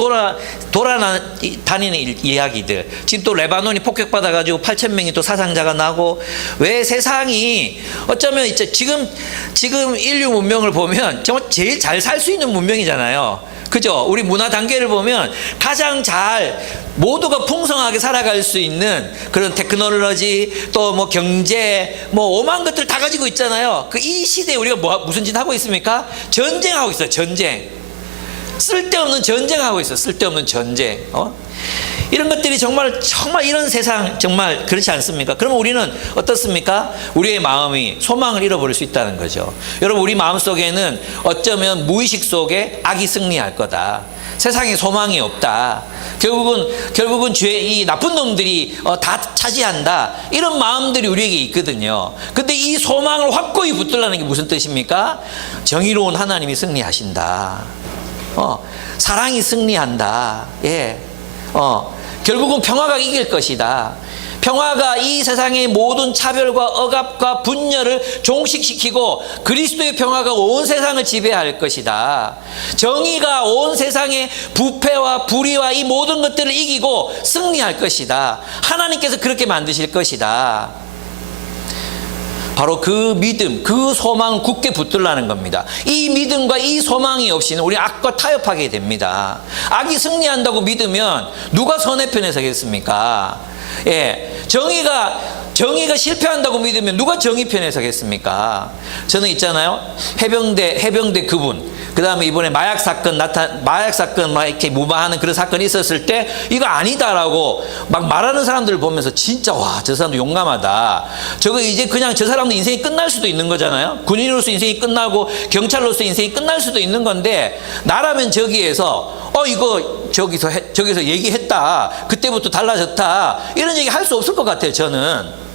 돌아다니는 이야기들. 지금 또 레바논이 폭격받아가지고 8,000명이 또 사상자가 나고, 왜 세상이 어쩌면 이제 지금 인류 문명을 보면 정말 제일 잘 살 수 있는 문명이잖아요. 그죠? 우리 문화 단계를 보면 가장 잘 모두가 풍성하게 살아갈 수 있는 그런 테크놀로지, 또 뭐 경제, 뭐 오만 것들 다 가지고 있잖아요. 그 이 시대에 우리가 무슨 짓 하고 있습니까? 전쟁하고 있어요. 전쟁. 쓸데없는 전쟁하고 있어요. 쓸데없는 전쟁. 이런 것들이 정말 이런 세상 정말 그렇지 않습니까? 그러면 우리는 어떻습니까? 우리의 마음이 소망을 잃어버릴 수 있다는 거죠. 여러분, 우리 마음 속에는 어쩌면 무의식 속에 악이 승리할 거다. 세상에 소망이 없다. 결국은 이 나쁜 놈들이 다 차지한다. 이런 마음들이 우리에게 있거든요. 근데 이 소망을 확고히 붙들라는 게 무슨 뜻입니까? 정의로운 하나님이 승리하신다. 사랑이 승리한다. 예. 결국은 평화가 이길 것이다. 평화가 이 세상의 모든 차별과 억압과 분열을 종식시키고 그리스도의 평화가 온 세상을 지배할 것이다. 정의가 온 세상의 부패와 불의와 이 모든 것들을 이기고 승리할 것이다. 하나님께서 그렇게 만드실 것이다. 바로 그 믿음, 그 소망을 굳게 붙들라는 겁니다. 이 믿음과 이 소망이 없이는 우리 악과 타협하게 됩니다. 악이 승리한다고 믿으면 누가 선의 편에 서겠습니까? 예, 정의가 실패한다고 믿으면 누가 정의 편에 서겠습니까? 저는 있잖아요, 해병대 그분, 그 다음에 이번에 마약 사건 막 이렇게 무마하는 그런 사건이 있었을 때 이거 아니다라고 막 말하는 사람들을 보면서 진짜 와, 저 사람도 용감하다. 저거 이제 그냥 저 사람도 인생이 끝날 수도 있는 거잖아요. 군인으로서 인생이 끝나고 경찰로서 인생이 끝날 수도 있는 건데, 나라면 저기에서 이거 저기서 얘기했다, 그때부터 달라졌다, 이런 얘기 할 수 없을 것 같아요, 저는.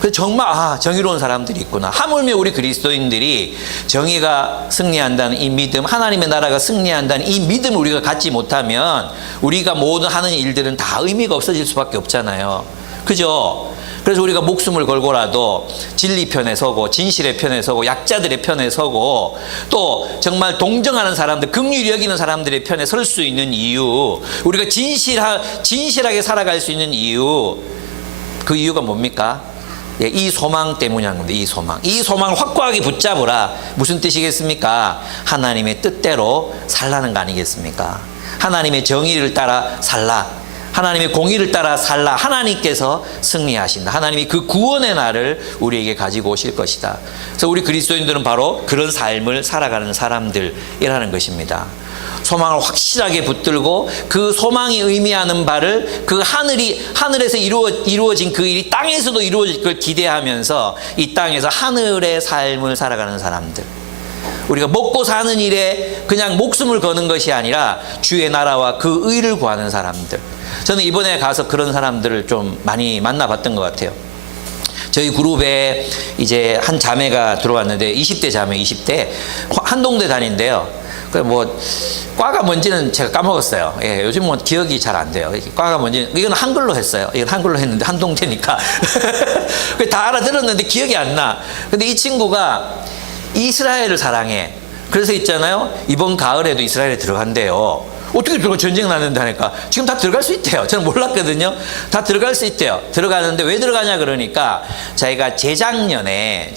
그래서 정말 정의로운 사람들이 있구나. 하물며 우리 그리스도인들이 정의가 승리한다는 이 믿음, 하나님의 나라가 승리한다는 이 믿음을 우리가 갖지 못하면 우리가 모든 하는 일들은 다 의미가 없어질 수밖에 없잖아요. 그죠? 그래서 우리가 목숨을 걸고라도 진리 편에 서고 진실의 편에 서고 약자들의 편에 서고 또 정말 동정하는 사람들, 긍휼히 여기는 사람들의 편에 설 수 있는 이유, 우리가 진실하게 살아갈 수 있는 이유, 그 이유가 뭡니까? 예, 이 소망 때문이라는 겁니다. 이 소망을 확고하게 붙잡으라. 무슨 뜻이겠습니까? 하나님의 뜻대로 살라는 거 아니겠습니까? 하나님의 정의를 따라 살라. 하나님의 공의를 따라 살라. 하나님께서 승리하신다. 하나님이 그 구원의 날을 우리에게 가지고 오실 것이다. 그래서 우리 그리스도인들은 바로 그런 삶을 살아가는 사람들이라는 것입니다. 소망을 확실하게 붙들고 그 소망이 의미하는 바를 그 하늘에서 이루어진 그 일이 땅에서도 이루어질 걸 기대하면서 이 땅에서 하늘의 삶을 살아가는 사람들. 우리가 먹고 사는 일에 그냥 목숨을 거는 것이 아니라 주의 나라와 그 의를 구하는 사람들. 저는 이번에 가서 그런 사람들을 좀 많이 만나봤던 것 같아요. 저희 그룹에 이제 한 자매가 들어왔는데 20대 자매, 20대 한동대 다닌대요. 뭐 과가 뭔지는 제가 까먹었어요. 예, 요즘 뭐 기억이 잘 안 돼요. 과가 뭔지, 이건 한글로 했어요. 이건 한글로 했는데 한동대니까 다 알아들었는데 기억이 안 나. 근데 이 친구가 이스라엘을 사랑해. 그래서 있잖아요, 이번 가을에도 이스라엘에 들어간대요. 어떻게 들어가? 전쟁 났는데 하니까 지금 다 들어갈 수 있대요. 저는 몰랐거든요. 다 들어갈 수 있대요. 들어가는데 왜 들어가냐 그러니까 자기가 재작년에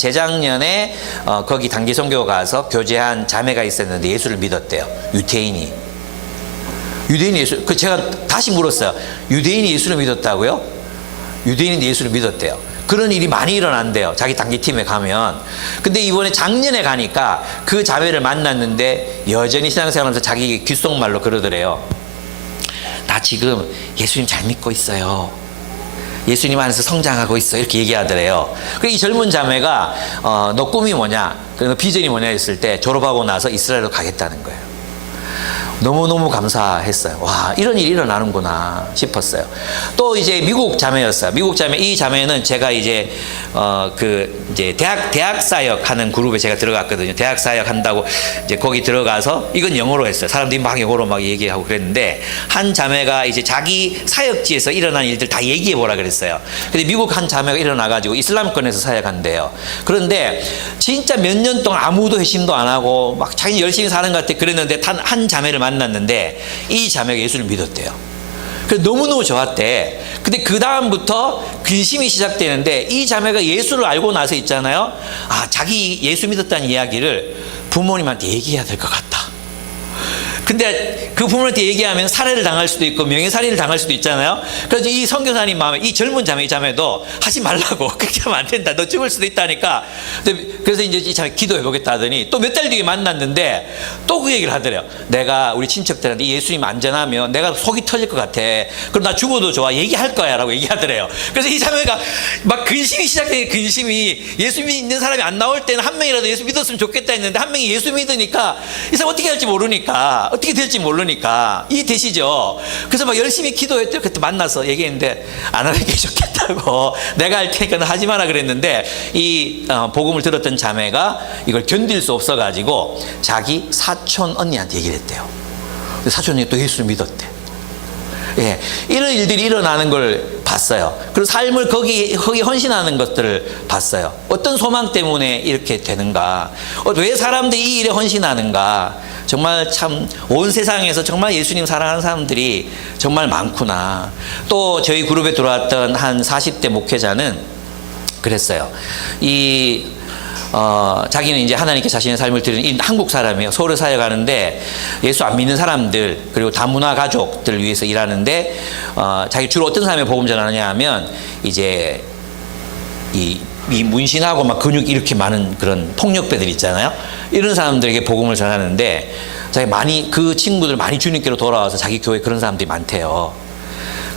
거기 단기 선교 가서 교제한 자매가 있었는데 예수를 믿었대요. 유대인이 예수, 제가 다시 물었어요. 유대인이 예수를 믿었다고요? 유대인이 예수를 믿었대요. 그런 일이 많이 일어난대요. 자기 단기팀에 가면. 근데 이번에 작년에 가니까 그 자매를 만났는데 여전히 신앙생활하면서 자기 귓속말로 그러더래요. 나 지금 예수님 잘 믿고 있어요. 예수님 안에서 성장하고 있어. 이렇게 얘기하더래요. 이 젊은 자매가 너 꿈이 뭐냐? 너 비전이 뭐냐 했을 때 졸업하고 나서 이스라엘로 가겠다는 거예요. 너무너무 감사했어요. 와, 이런 일이 일어나는구나 싶었어요. 또 이제 미국 자매였어요. 미국 자매, 이 자매는 제가 이제, 이제 대학 사역 하는 그룹에 제가 들어갔거든요. 대학 사역 한다고 이제 거기 들어가서 이건 영어로 했어요. 사람들이 막 영어로 막 얘기하고 그랬는데 한 자매가 이제 자기 사역지에서 일어난 일들 다 얘기해 보라 그랬어요. 근데 미국 한 자매가 일어나가지고 이슬람권에서 사역한대요. 그런데 진짜 몇 년 동안 아무도 회심도 안 하고 막 자기는 열심히 사는 것 같아 그랬는데 단 한 자매를 만났는데 이 자매가 예수를 믿었대요. 그래서 너무너무 좋았대. 근데 그 다음부터 근심이 시작되는데 이 자매가 예수를 알고 나서 있잖아요. 아, 자기 예수 믿었다는 이야기를 부모님한테 얘기해야 될 것 같다. 근데 그 부모님한테 얘기하면 살해를 당할 수도 있고 명예살인을 당할 수도 있잖아요. 그래서 이 선교사님 마음에 이 젊은 자매, 이 자매도 하지 말라고. 그렇게 하면 안 된다. 너 죽을 수도 있다니까. 그래서 이제 이 자매 기도해 보겠다 하더니 또 몇 달 뒤에 만났는데 또 그 얘기를 하더래요. 내가 우리 친척들한테 예수님 안전하면 내가 속이 터질 것 같아. 그럼 나 죽어도 좋아. 얘기할 거야. 라고 얘기하더래요. 그래서 이 자매가 막 근심이 시작된 근심이 예수 믿는 사람이 안 나올 때는 한 명이라도 예수 믿었으면 좋겠다 했는데 한 명이 예수 믿으니까 이 사람 어떻게 할지 모르니까 어떻게 될지 모르니까 이해되시죠? 그래서 막 열심히 기도했대요. 그때 만나서 얘기했는데 안 하는 게 좋겠다고 내가 할 테니까 너 하지 마라 그랬는데 이 복음을 들었던 자매가 이걸 견딜 수 없어가지고 자기 사촌 언니한테 얘기를 했대요. 사촌 언니가 또 예수를 믿었대. 예, 이런 일들이 일어나는 걸 봤어요. 그리고 삶을 거기 헌신하는 것들을 봤어요. 어떤 소망 때문에 이렇게 되는가? 왜 사람들이 이 일에 헌신하는가? 정말 참 온 세상에서 정말 예수님 사랑하는 사람들이 정말 많구나. 또 저희 그룹에 들어왔던 한 40대 목회자는 그랬어요. 자기는 이제 하나님께 자신의 삶을 드리는 한국 사람이에요. 서울에 사역하는데 예수 안 믿는 사람들 그리고 다문화 가족들 위해서 일하는데 자기 주로 어떤 사람의 복음 전하느냐 하면 이제 이 문신하고 막 근육 이렇게 많은 그런 폭력배들 있잖아요. 이런 사람들에게 복음을 전하는데 그 친구들 많이 주님께로 돌아와서 자기 교회에 그런 사람들이 많대요.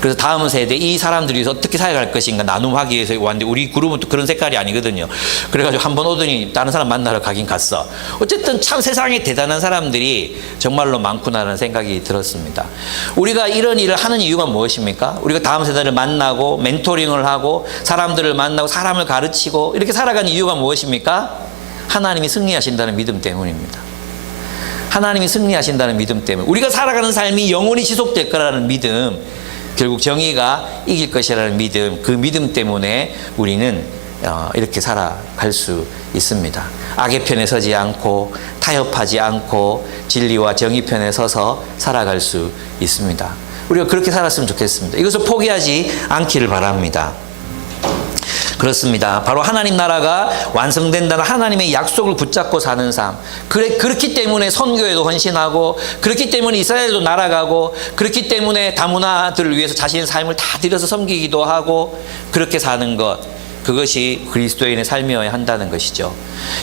그래서 다음 세대 이 사람들이 어떻게 사역할 것인가 나눔하기 위해서 왔는데 우리 그룹은 또 그런 색깔이 아니거든요. 그래가지고 한번 오더니 다른 사람 만나러 가긴 갔어. 어쨌든 참 세상에 대단한 사람들이 정말로 많구나라는 생각이 들었습니다. 우리가 이런 일을 하는 이유가 무엇입니까? 우리가 다음 세대를 만나고 멘토링을 하고 사람들을 만나고 사람을 가르치고 이렇게 살아가는 이유가 무엇입니까? 하나님이 승리하신다는 믿음 때문입니다. 하나님이 승리하신다는 믿음 때문에 우리가 살아가는 삶이 영원히 지속될 거라는 믿음, 결국 정의가 이길 것이라는 믿음, 그 믿음 때문에 우리는 이렇게 살아갈 수 있습니다. 악의 편에 서지 않고 타협하지 않고 진리와 정의 편에 서서 살아갈 수 있습니다. 우리가 그렇게 살았으면 좋겠습니다. 이것을 포기하지 않기를 바랍니다. 그렇습니다. 바로 하나님 나라가 완성된다는 하나님의 약속을 붙잡고 사는 삶. 그렇기 때문에 선교에도 헌신하고, 그렇기 때문에 이스라엘도 날아가고, 그렇기 때문에 다문화들을 위해서 자신의 삶을 다 들여서 섬기기도 하고, 그렇게 사는 것. 그것이 그리스도인의 삶이어야 한다는 것이죠.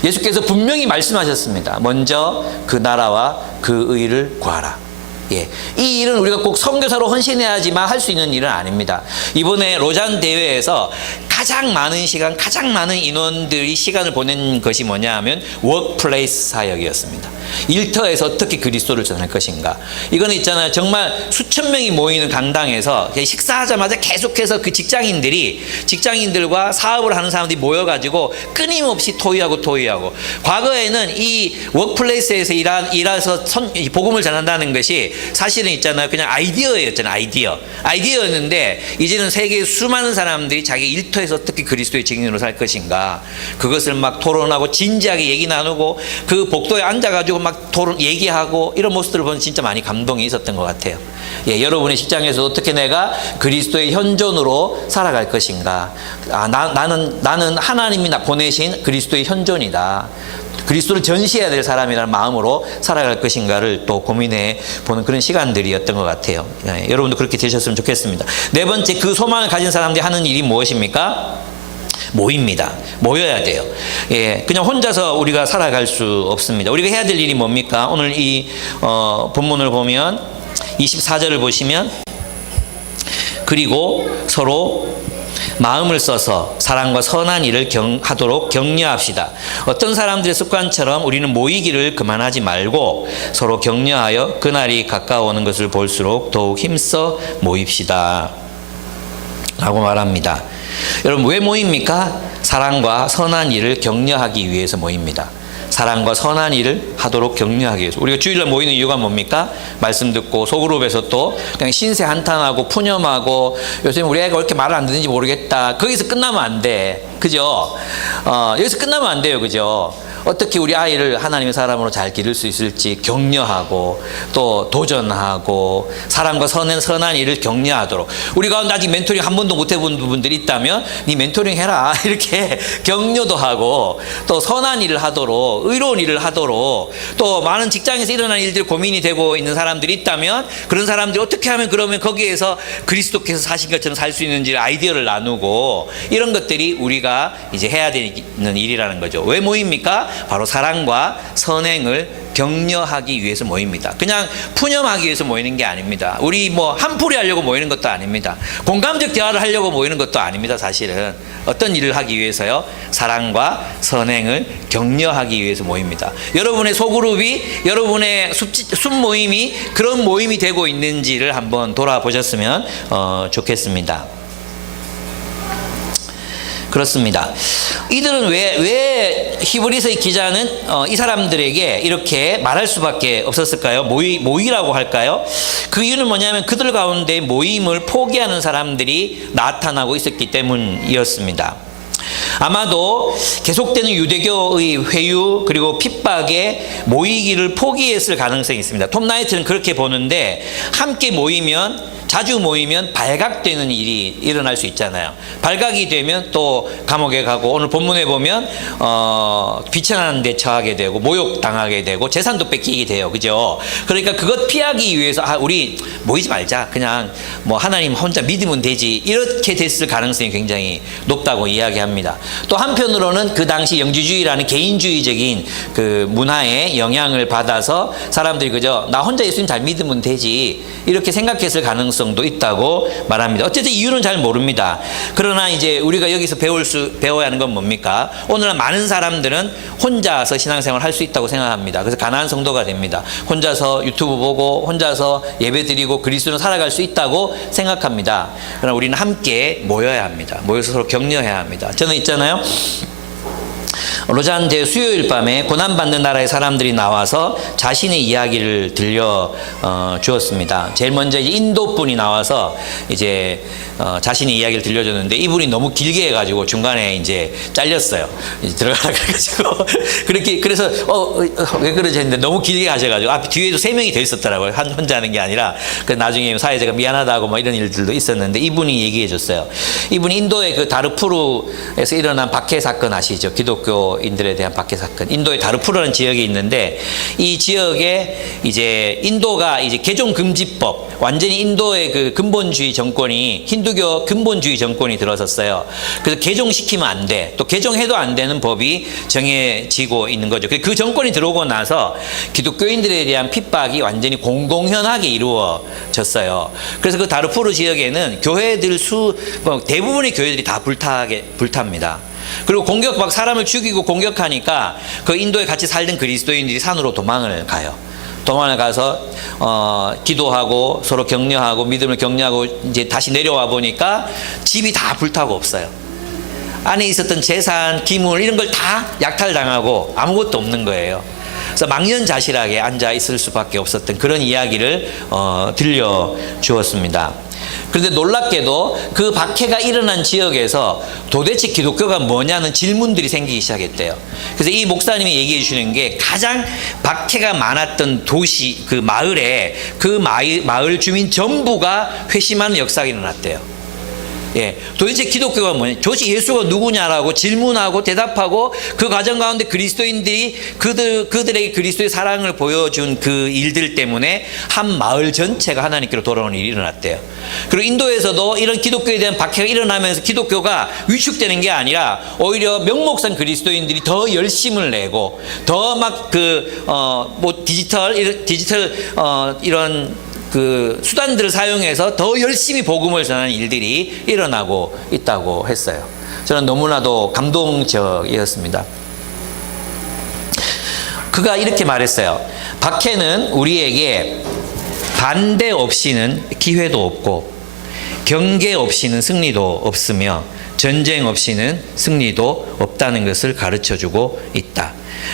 예수께서 분명히 말씀하셨습니다. 먼저 그 나라와 그 의를 구하라. 예. 이 일은 우리가 꼭 선교사로 헌신해야지만 할 수 있는 일은 아닙니다. 이번에 로잔 대회에서 가장 많은 시간, 가장 많은 인원들이 시간을 보낸 것이 뭐냐 하면 워크플레이스 사역이었습니다. 일터에서 어떻게 그리스도를 전할 것인가. 이거는 있잖아요. 정말 수천 명이 모이는 강당에서 식사하자마자 계속해서 그 직장인들과 사업을 하는 사람들이 모여가지고 끊임없이 토의하고 과거에는 이 워크플레이스에서 일해서 복음을 전한다는 것이 사실은 있잖아요. 그냥 아이디어였는데 이제는 세계의 수많은 사람들이 자기 일터에서 어떻게 그리스도의 증인으로 살 것인가, 그것을 막 토론하고 진지하게 얘기 나누고 그 복도에 앉아가지고 막 얘기하고 이런 모습들을 보면 진짜 많이 감동이 있었던 것 같아요. 예, 여러분의 직장에서 어떻게 내가 그리스도의 현존으로 살아갈 것인가. 나는 하나님이 보내신 그리스도의 현존이다. 그리스도를 전시해야 될 사람이라는 마음으로 살아갈 것인가를 또 고민해 보는 그런 시간들이었던 것 같아요. 예, 여러분도 그렇게 되셨으면 좋겠습니다. 네 번째, 그 소망을 가진 사람들이 하는 일이 무엇입니까? 모입니다. 모여야 돼요. 예, 그냥 혼자서 우리가 살아갈 수 없습니다. 우리가 해야 될 일이 뭡니까? 오늘 이 본문을 보면 24절을 보시면, 그리고 서로 마음을 써서 사랑과 선한 일을 하도록 격려합시다. 어떤 사람들의 습관처럼 우리는 모이기를 그만하지 말고 서로 격려하여 그날이 가까워오는 것을 볼수록 더욱 힘써 모입시다. 라고 말합니다. 여러분, 왜 모입니까? 사랑과 선한 일을 격려하기 위해서 모입니다. 사랑과 선한 일을 하도록 격려하기 위해서. 우리가 주일날 모이는 이유가 뭡니까? 말씀 듣고 소그룹에서 또 그냥 신세 한탄하고 푸념하고 요즘 우리 애가 왜 이렇게 말을 안 듣는지 모르겠다. 거기서 끝나면 안 돼. 그죠? 여기서 끝나면 안 돼요. 그죠? 어떻게 우리 아이를 하나님의 사람으로 잘 기를 수 있을지 격려하고 또 도전하고 사랑과 선한 일을 격려하도록. 우리 가운데 아직 멘토링 한 번도 못 해본 부분들이 있다면 네 멘토링 해라 이렇게 격려도 하고 또 선한 일을 하도록 의로운 일을 하도록 또 많은 직장에서 일어난 일들 고민이 되고 있는 사람들이 있다면 그런 사람들이 어떻게 하면 그러면 거기에서 그리스도께서 사신 것처럼 살 수 있는지 아이디어를 나누고 이런 것들이 우리가 이제 해야 되는 일이라는 거죠. 왜 모입니까? 바로 사랑과 선행을 격려하기 위해서 모입니다. 그냥 푸념하기 위해서 모이는 게 아닙니다. 우리 뭐 한풀이 하려고 모이는 것도 아닙니다. 공감적 대화를 하려고 모이는 것도 아닙니다. 사실은 어떤 일을 하기 위해서요? 사랑과 선행을 격려하기 위해서 모입니다. 여러분의 소그룹이 여러분의 숲모임이 그런 모임이 되고 있는지를 한번 돌아보셨으면 좋겠습니다. 그렇습니다. 이들은 왜 히브리서의 기자는 이 사람들에게 이렇게 말할 수밖에 없었을까요? 모이라고 할까요? 그 이유는 뭐냐면 그들 가운데 모임을 포기하는 사람들이 나타나고 있었기 때문이었습니다. 아마도 계속되는 유대교의 회유 그리고 핍박에 모이기를 포기했을 가능성이 있습니다. 톰 나이트는 그렇게 보는데 함께 모이면 자주 모이면 발각되는 일이 일어날 수 있잖아요. 발각이 되면 또 감옥에 가고 오늘 본문에 보면 비천하는 데 처하게 되고 모욕당하게 되고 재산도 뺏기게 돼요. 그죠? 그러니까 그것 피하기 위해서 우리 모이지 말자. 그냥 뭐 하나님 혼자 믿으면 되지. 이렇게 됐을 가능성이 굉장히 높다고 이야기합니다. 또 한편으로는 그 당시 영지주의라는 개인주의적인 그 문화에 영향을 받아서 사람들이 그저 나 혼자 예수님 잘 믿으면 되지. 이렇게 생각했을 가능성도 있다고 말합니다. 어쨌든 이유는 잘 모릅니다. 그러나 이제 우리가 여기서 배워야 하는 건 뭡니까? 오늘날 많은 사람들은 혼자서 신앙생활을 할 수 있다고 생각합니다. 그래서 가난한 성도가 됩니다. 혼자서 유튜브 보고 혼자서 예배 드리고 그리스도로 살아갈 수 있다고 생각합니다. 그러나 우리는 함께 모여야 합니다. 모여서 서로 격려해야 합니다. 저는 있잖아요. 로잔 대 수요일 밤에 고난받는 나라의 사람들이 나와서 자신의 이야기를 들려 주었습니다. 제일 먼저 이제 인도 분이 나와서 이제 자신의 이야기를 들려줬는데 이분이 너무 길게 해가지고 중간에 이제 잘렸어요. 이제 들어가라 그래가지고 그래서 왜 그러지 했는데 너무 길게 하셔가지고 앞에 뒤에도 3명이 더 있었더라고요. 혼자 하는 게 아니라 그 나중에 사회자가 미안하다고 뭐 이런 일들도 있었는데 이분이 얘기해줬어요. 이분이 인도의 그 다르푸르에서 일어난 박해 사건 아시죠? 기독교인들에 대한 박해 사건. 인도의 다르푸르라는 지역이 있는데 이 지역에 이제 인도가 이제 개종 금지법 완전히 인도의 그 근본주의 정권이 힌두교 근본주의 정권이 들어섰어요. 그래서 개종시키면 안 돼. 또 개종해도 안 되는 법이 정해지고 있는 거죠. 그 정권이 들어오고 나서 기독교인들에 대한 핍박이 완전히 공공연하게 이루어졌어요. 그래서 그 다르푸르 지역에는 교회들 대부분의 교회들이 다 불탑니다. 그리고 막 사람을 죽이고 공격하니까 그 인도에 같이 살던 그리스도인들이 산으로 도망을 가요. 도망을 가서 기도하고 서로 격려하고 믿음을 격려하고 이제 다시 내려와 보니까 집이 다 불타고 없어요. 안에 있었던 재산, 기물 이런 걸 다 약탈당하고 아무것도 없는 거예요. 그래서 망연자실하게 앉아 있을 수밖에 없었던 그런 이야기를 들려주었습니다. 그런데 놀랍게도 그 박해가 일어난 지역에서 도대체 기독교가 뭐냐는 질문들이 생기기 시작했대요. 그래서 이 목사님이 얘기해 주시는 게 가장 박해가 많았던 도시 그 마을에 그 마을 주민 전부가 회심하는 역사가 일어났대요. 예, 도대체 기독교가 뭐냐? 도대체 예수가 누구냐라고 질문하고 대답하고 그 과정 가운데 그리스도인들이 그들에게 그리스도의 사랑을 보여준 그 일들 때문에 한 마을 전체가 하나님께로 돌아오는 일이 일어났대요. 그리고 인도에서도 이런 기독교에 대한 박해가 일어나면서 기독교가 위축되는 게 아니라 오히려 명목상 그리스도인들이 더 열심을 내고 더 막 디지털 이런 그 수단들을 사용해서 더 열심히 복음을 전하는 일들이 일어나고 있다고 했어요. 저는 너무나도 감동적이었습니다. 그가 이렇게 말했어요. 박해는 우리에게 반대 없이는 기회도 없고 경계 없이는 승리도 없으며 전쟁 없이는 승리도 없다는 것을 가르쳐주고 있다.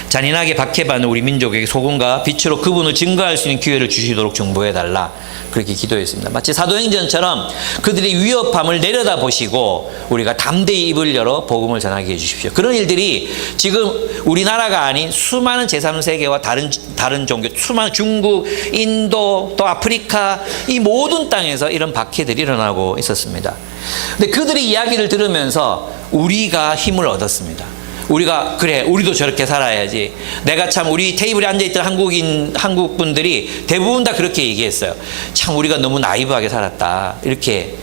잔인하게 박해받는 우리 민족에게 소금과 빛으로 그분을 증거할 수 있는 기회를 주시도록 중보해달라. 그렇게 기도했습니다. 마치 사도행전처럼 그들의 위협함을 내려다보시고 우리가 담대히 입을 열어 복음을 전하게 해주십시오. 그런 일들이 지금 우리나라가 아닌 수많은 제3세계와 다른 종교, 수많은 중국, 인도, 또 아프리카 이 모든 땅에서 이런 박해들이 일어나고 있었습니다. 근데 그들의 이야기를 들으면서 우리가 힘을 얻었습니다. 우리가 그래 우리도 저렇게 살아야지. 내가 참 우리 테이블에 앉아있던 한국 분들이 대부분 다 그렇게 얘기했어요. 참 우리가 너무 나이브하게 살았다 이렇게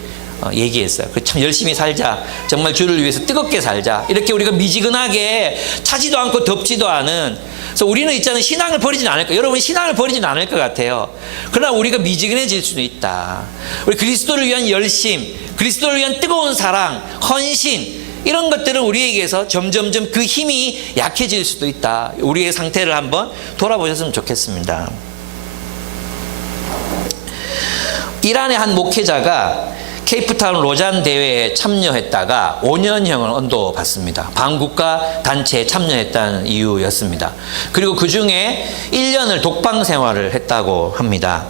얘기했어요. 참 열심히 살자. 정말 주를 위해서 뜨겁게 살자. 이렇게 우리가 미지근하게 차지도 않고 덥지도 않은. 그래서 우리는 있잖아요. 신앙을 버리진 않을 거예요. 여러분 신앙을 버리진 않을 것 같아요. 그러나 우리가 미지근해질 수도 있다. 우리 그리스도를 위한 열심, 그리스도를 위한 뜨거운 사랑, 헌신 이런 것들은 우리에게서 점점점 그 힘이 약해질 수도 있다. 우리의 상태를 한번 돌아보셨으면 좋겠습니다. 이란의 한 목회자가 케이프타운 로잔 대회에 참여했다가 5년형을 언도받습니다. 반국가 단체에 참여했다는 이유였습니다. 그리고 그 중에 1년을 독방 생활을 했다고 합니다.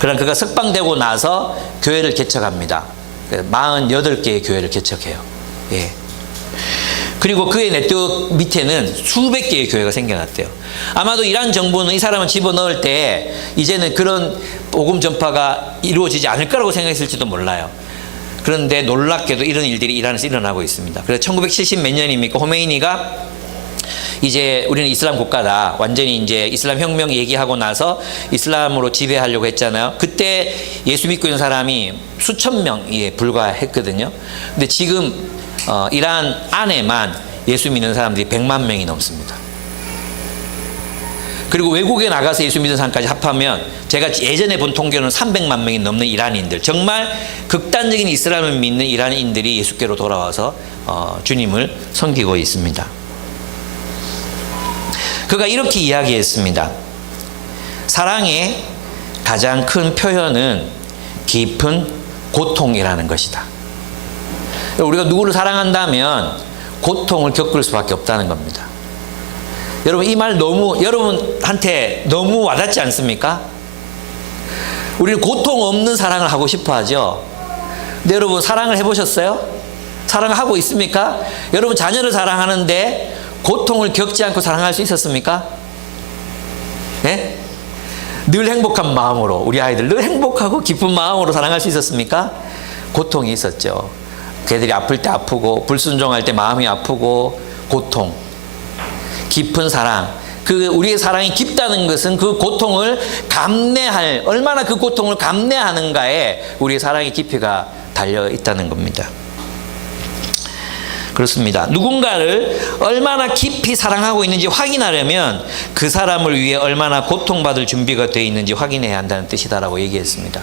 그러나 그가 석방되고 나서 교회를 개척합니다. 48개의 교회를 개척해요. 예. 그리고 그의 네트워크 밑에는 수백 개의 교회가 생겨났대요. 아마도 이란 정부는 이 사람을 집어넣을 때 이제는 그런 복음 전파가 이루어지지 않을 거라고 생각했을지도 몰라요. 그런데 놀랍게도 이런 일들이 이란에서 일어나고 있습니다. 그래서 1970 몇 년입니까? 호메이니가 이제 우리는 이슬람 국가다. 완전히 이제 이슬람 혁명 얘기하고 나서 이슬람으로 지배하려고 했잖아요. 그때 예수 믿고 있는 사람이 수천 명에 불과했거든요. 근데 지금 이란 안에만 예수 믿는 사람들이 100만 명이 넘습니다. 그리고 외국에 나가서 예수 믿는 사람까지 합하면 제가 예전에 본 통계로는 300만 명이 넘는 이란인들, 정말 극단적인 이슬람을 믿는 이란인들이 예수께로 돌아와서 주님을 섬기고 있습니다. 그가 이렇게 이야기했습니다. 사랑의 가장 큰 표현은 깊은 고통이라는 것이다. 우리가 누구를 사랑한다면 고통을 겪을 수밖에 없다는 겁니다. 여러분 이 말 여러분한테 너무 와닿지 않습니까? 우리는 고통 없는 사랑을 하고 싶어 하죠. 근데 여러분 사랑을 해보셨어요? 사랑을 하고 있습니까? 여러분 자녀를 사랑하는데 고통을 겪지 않고 사랑할 수 있었습니까? 네? 늘 행복한 마음으로 우리 아이들 늘 행복하고 기쁜 마음으로 사랑할 수 있었습니까? 고통이 있었죠. 걔들이 아플 때 아프고 불순종할 때 마음이 아프고 고통, 깊은 사랑. 그 우리의 사랑이 깊다는 것은 그 고통을 감내할, 얼마나 그 고통을 감내하는가에 우리의 사랑의 깊이가 달려 있다는 겁니다. 그렇습니다. 누군가를 얼마나 깊이 사랑하고 있는지 확인하려면 그 사람을 위해 얼마나 고통받을 준비가 되어 있는지 확인해야 한다는 뜻이다라고 얘기했습니다.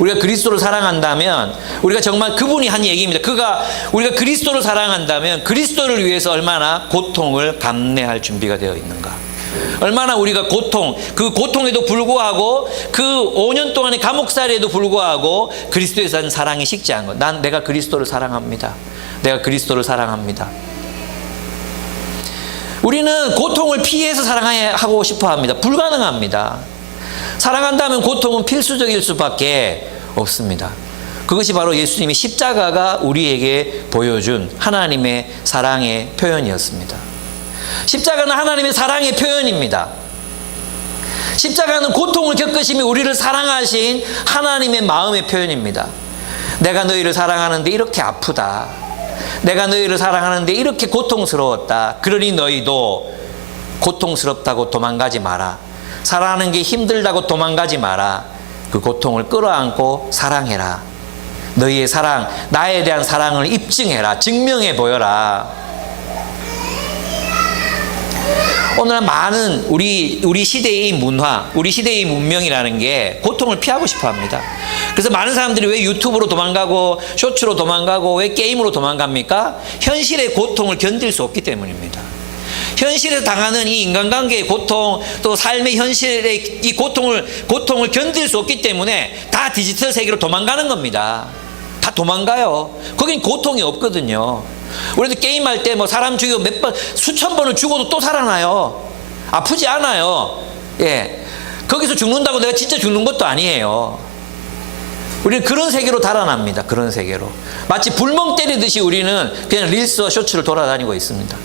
우리가 그리스도를 사랑한다면 우리가 정말 그분이 한 얘기입니다. 우리가 그리스도를 사랑한다면 그리스도를 위해서 얼마나 고통을 감내할 준비가 되어 있는가. 얼마나 우리가 그 고통에도 불구하고 그 5년 동안의 감옥살이에도 불구하고 그리스도에 대한 사랑이 식지 않은 것. 내가 그리스도를 사랑합니다. 내가 그리스도를 사랑합니다. 우리는 고통을 피해서 사랑하고 싶어 합니다. 불가능합니다. 사랑한다면 고통은 필수적일 수밖에 없습니다. 그것이 바로 예수님이 십자가가 우리에게 보여준 하나님의 사랑의 표현이었습니다. 십자가는 하나님의 사랑의 표현입니다. 십자가는 고통을 겪으시며 우리를 사랑하신 하나님의 마음의 표현입니다. 내가 너희를 사랑하는데 이렇게 아프다. 내가 너희를 사랑하는데 이렇게 고통스러웠다. 그러니 너희도 고통스럽다고 도망가지 마라. 사랑하는 게 힘들다고 도망가지 마라. 그 고통을 끌어안고 사랑해라. 너희의 사랑, 나에 대한 사랑을 입증해라. 증명해 보여라. 오늘 많은 우리 시대의 문화, 우리 시대의 문명이라는 게 고통을 피하고 싶어 합니다. 그래서 많은 사람들이 왜 유튜브로 도망가고 쇼츠로 도망가고 왜 게임으로 도망갑니까? 현실의 고통을 견딜 수 없기 때문입니다. 현실에서 당하는 이 인간관계의 고통, 또 삶의 현실의 이 고통을 견딜 수 없기 때문에 다 디지털 세계로 도망가는 겁니다. 다 도망가요. 거긴 고통이 없거든요. 우리도 게임할 때 뭐 사람 죽이고 몇 번, 수천 번을 죽어도 또 살아나요. 아프지 않아요. 예. 거기서 죽는다고 내가 진짜 죽는 것도 아니에요. 우리는 그런 세계로 달아납니다. 그런 세계로. 마치 불멍 때리듯이 우리는 그냥 릴스와 쇼츠를 돌아다니고 있습니다.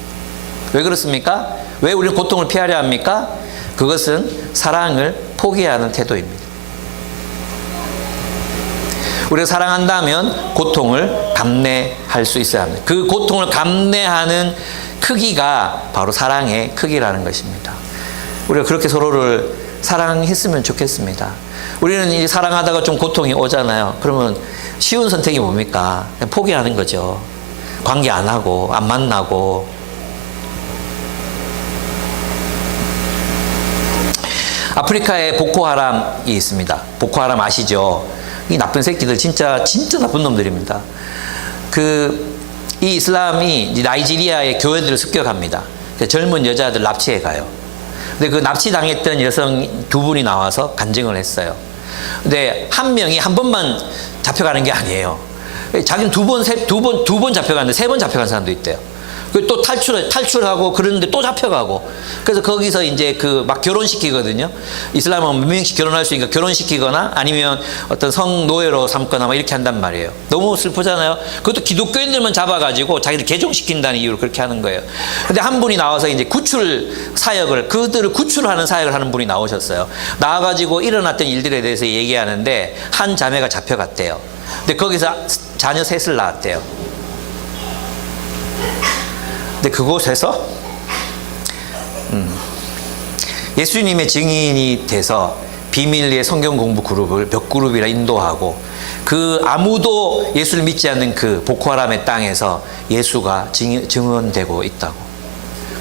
왜 그렇습니까? 왜 우리는 고통을 피하려 합니까? 그것은 사랑을 포기하는 태도입니다. 우리가 사랑한다면 고통을 감내할 수 있어야 합니다. 그 고통을 감내하는 크기가 바로 사랑의 크기라는 것입니다. 우리가 그렇게 서로를 사랑했으면 좋겠습니다. 우리는 이 사랑하다가 좀 고통이 오잖아요. 그러면 쉬운 선택이 뭡니까? 그냥 포기하는 거죠. 관계 안 하고 안 만나고. 아프리카에 보코하람이 있습니다. 보코하람 아시죠? 이 나쁜 새끼들 진짜 나쁜 놈들입니다. 이 이슬람이 나이지리아의 교회들을 습격합니다. 젊은 여자들 납치해 가요. 근데 그 납치당했던 여성 2분이 나와서 간증을 했어요. 근데 한 명이 한 번만 잡혀가는 게 아니에요. 자기는 두 번 잡혀갔는데 3번 잡혀간 사람도 있대요. 또 탈출하고 그러는데 또 잡혀가고. 그래서 거기서 이제 막 결혼시키거든요. 이슬람은 몇 명씩 결혼할 수 있으니까 결혼시키거나 아니면 어떤 성노예로 삼거나 막 이렇게 한단 말이에요. 너무 슬프잖아요. 그것도 기독교인들만 잡아가지고 자기들 개종시킨다는 이유로 그렇게 하는 거예요. 근데 한 분이 나와서 이제 그들을 구출하는 사역을 하는 분이 나오셨어요. 나와가지고 일어났던 일들에 대해서 얘기하는데 한 자매가 잡혀갔대요. 근데 거기서 자녀 3을 낳았대요. 근데 그곳에서 예수님의 증인이 돼서 비밀리에 성경 공부 그룹을 몇 그룹이나 인도하고 아무도 예수를 믿지 않는 그 보코하람의 땅에서 예수가 증언되고 있다고.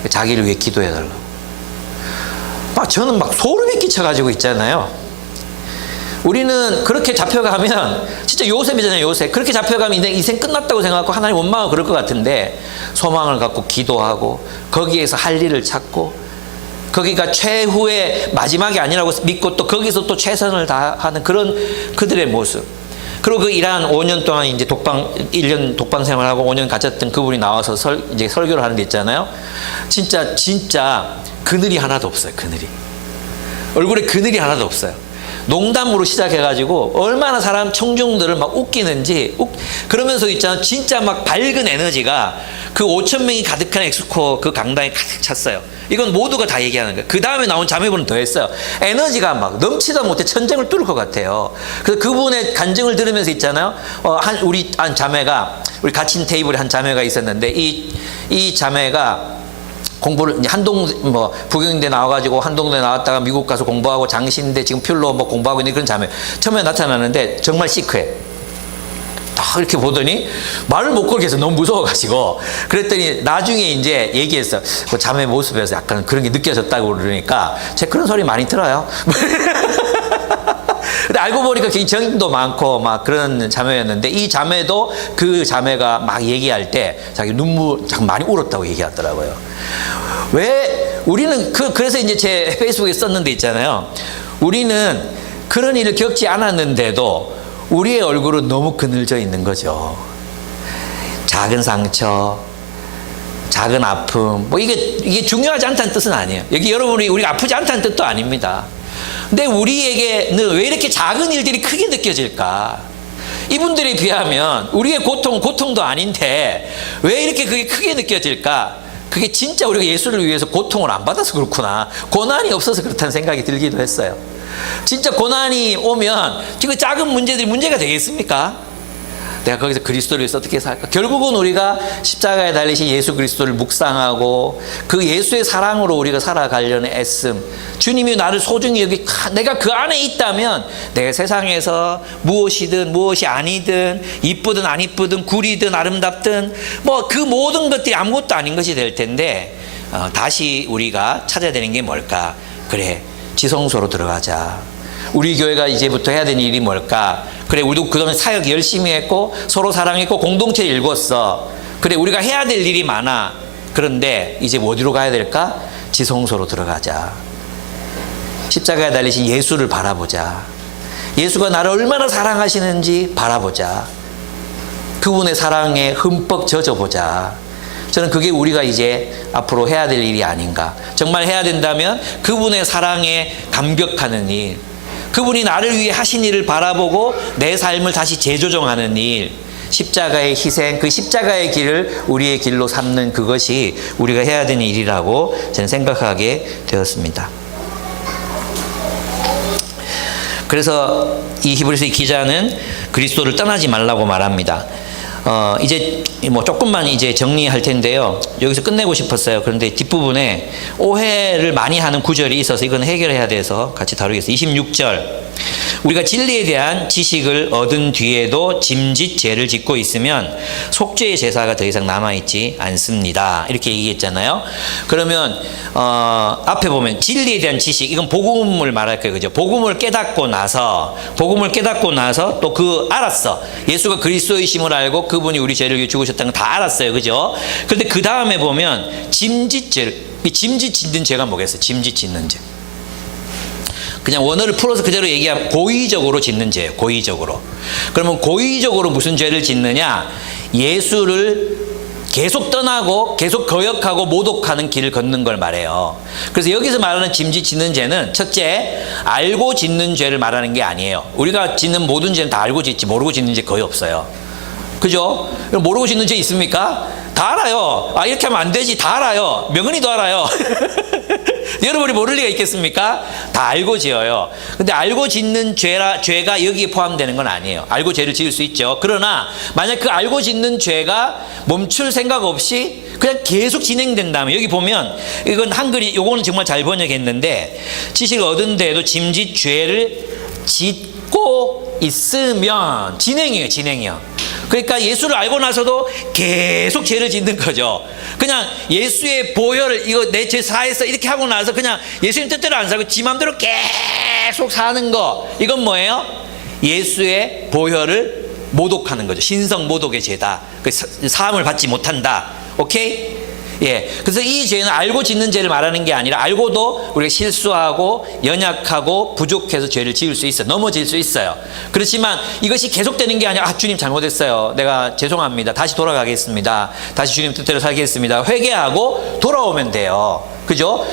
자기를 위해 기도해달라고. 저는 소름이 끼쳐가지고 있잖아요. 우리는 그렇게 잡혀가면 진짜 요셉이잖아요. 요셉. 그렇게 잡혀가면 인생 끝났다고 생각하고 하나님 원망하고 그럴 것 같은데 소망을 갖고 기도하고 거기에서 할 일을 찾고 거기가 최후의 마지막이 아니라고 믿고 또 거기서 또 최선을 다하는 그런 그들의 모습. 그리고 그 이란 5년 동안 이제 1년 독방 생활하고 5년 갇혔던 그분이 나와서 이제 설교를 하는 데 있잖아요. 진짜 그늘이 하나도 없어요. 그늘이. 얼굴에 그늘이 하나도 없어요. 농담으로 시작해가지고 얼마나 사람 청중들을 막 웃기는지 그러면서 있잖아. 진짜 막 밝은 에너지가 그 5,000명이 가득한 엑스코 그 강당에 가득 찼어요. 이건 모두가 다 얘기하는 거예요. 그 다음에 나온 자매분은 더 했어요. 에너지가 막 넘치다 못해 천장을 뚫을 것 같아요. 그래서 그분의 간증을 들으면서 있잖아요. 우리 자매가 우리 같이 테이블에 한 자매가 있었는데 이 자매가 공부를 이제 부경대 나와가지고 한동대 나왔다가 미국 가서 공부하고 장신대 지금 퓰로 공부하고 있는 그런 자매. 처음에 나타나는데 정말 시크해. 딱 이렇게 보더니 말을 못 걸게 해서 너무 무서워가지고 그랬더니 나중에 이제 얘기했어. 그 자매 모습에서 약간 그런 게 느껴졌다고 그러니까 제가 그런 소리 많이 들어요. 근데 알고 보니까 굉장히 정도 많고 막 그런 자매였는데 이 자매도 그 자매가 막 얘기할 때 자기 눈물 참 많이 울었다고 얘기하더라고요. 왜 우리는 그래서 이제 제 페이스북에 썼는데 있잖아요. 우리는 그런 일을 겪지 않았는데도 우리의 얼굴은 너무 그늘져 있는 거죠. 작은 상처, 작은 아픔, 이게 중요하지 않다는 뜻은 아니에요. 여기 여러분이 우리가 아프지 않다는 뜻도 아닙니다. 근데 우리에게는 왜 이렇게 작은 일들이 크게 느껴질까? 이분들에 비하면 우리의 고통은 고통도 아닌데 왜 이렇게 그게 크게 느껴질까? 그게 진짜 우리가 예수를 위해서 고통을 안 받아서 그렇구나. 고난이 없어서 그렇다는 생각이 들기도 했어요. 진짜 고난이 오면 지금 작은 문제들이 문제가 되겠습니까? 내가 거기서 그리스도를 위해서 어떻게 살까? 결국은 우리가 십자가에 달리신 예수 그리스도를 묵상하고 그 예수의 사랑으로 우리가 살아가려는 애씀, 주님이 나를 소중히 여기 내가 그 안에 있다면 내가 세상에서 무엇이든 무엇이 아니든 이쁘든 안 이쁘든 구리든 아름답든 그 모든 것들이 아무것도 아닌 것이 될 텐데 다시 우리가 찾아야 되는 게 뭘까? 그래, 지성소로 들어가자. 우리 교회가 이제부터 해야 되는 일이 뭘까? 그래, 우리도 그동안 사역 열심히 했고 서로 사랑했고 공동체 일궜어. 그래, 우리가 해야 될 일이 많아. 그런데 이제 어디로 가야 될까? 지성소로 들어가자. 십자가에 달리신 예수를 바라보자. 예수가 나를 얼마나 사랑하시는지 바라보자. 그분의 사랑에 흠뻑 젖어보자. 저는 그게 우리가 이제 앞으로 해야 될 일이 아닌가. 정말 해야 된다면 그분의 사랑에 감격하는 일, 그분이 나를 위해 하신 일을 바라보고 내 삶을 다시 재조정하는 일, 십자가의 희생, 그 십자가의 길을 우리의 길로 삼는 그것이 우리가 해야 되는 일이라고 저는 생각하게 되었습니다. 그래서 이 히브리서 기자는 그리스도를 떠나지 말라고 말합니다. 이제 뭐 조금만 이제 정리할 텐데요. 여기서 끝내고 싶었어요. 그런데 뒷부분에 오해를 많이 하는 구절이 있어서 이건 해결해야 돼서 같이 다루겠습니다. 26절. 우리가 진리에 대한 지식을 얻은 뒤에도 짐짓 죄를 짓고 있으면 속죄의 제사가 더 이상 남아있지 않습니다. 이렇게 얘기했잖아요. 그러면 앞에 보면 진리에 대한 지식, 이건 복음을 말할 거예요. 그죠? 복음을 깨닫고 나서 또 그 알았어. 예수가 그리스도이심을 알고 그분이 우리 죄를 위해 죽으셨다는 걸 다 알았어요. 그죠? 그런데 그 다음에 보면 짐짓죄, 이 짐짓 짓는 죄가 뭐겠어요? 짐짓 짓는 죄. 그냥 원어를 풀어서 그대로 얘기하면 고의적으로 짓는 죄예요. 고의적으로. 그러면 고의적으로 무슨 죄를 짓느냐? 예수를 계속 떠나고 계속 거역하고 모독하는 길을 걷는 걸 말해요. 그래서 여기서 말하는 짐짓 짓는 죄는 첫째, 알고 짓는 죄를 말하는 게 아니에요. 우리가 짓는 모든 죄는 다 알고 짓지 모르고 짓는 죄 거의 없어요. 그죠? 모르고 짓는 죄 있습니까? 다 알아요. 아, 이렇게 하면 안 되지. 다 알아요. 명은이도 알아요. 여러분이 모를 리가 있겠습니까? 다 알고 지어요. 근데 알고 짓는 죄가 여기에 포함되는 건 아니에요. 알고 죄를 지을 수 있죠. 그러나 만약 그 알고 짓는 죄가 멈출 생각 없이 그냥 계속 진행된다면, 여기 보면 이건 한글이, 요거는 정말 잘 번역했는데, 지식을 얻은 데에도 짐짓 죄를 짓고 있으면, 진행이에요. 그러니까 예수를 알고 나서도 계속 죄를 짓는 거죠. 그냥 예수의 보혈을 이거 내 죄 사해서 이렇게 하고 나서 그냥 예수님 뜻대로 안 살고 지 맘대로 계속 사는 거, 이건 뭐예요? 예수의 보혈을 모독하는 거죠. 신성 모독의 죄다. 사함을 받지 못한다. 오케이? 예. 그래서 이 죄는 알고 짓는 죄를 말하는 게 아니라, 알고도 우리가 실수하고 연약하고 부족해서 죄를 지을 수 있어요. 넘어질 수 있어요. 그렇지만 이것이 계속되는 게 아니라, 아, 주님 잘못했어요. 내가 죄송합니다. 다시 돌아가겠습니다. 다시 주님 뜻대로 살겠습니다. 회개하고 돌아오면 돼요. 그죠?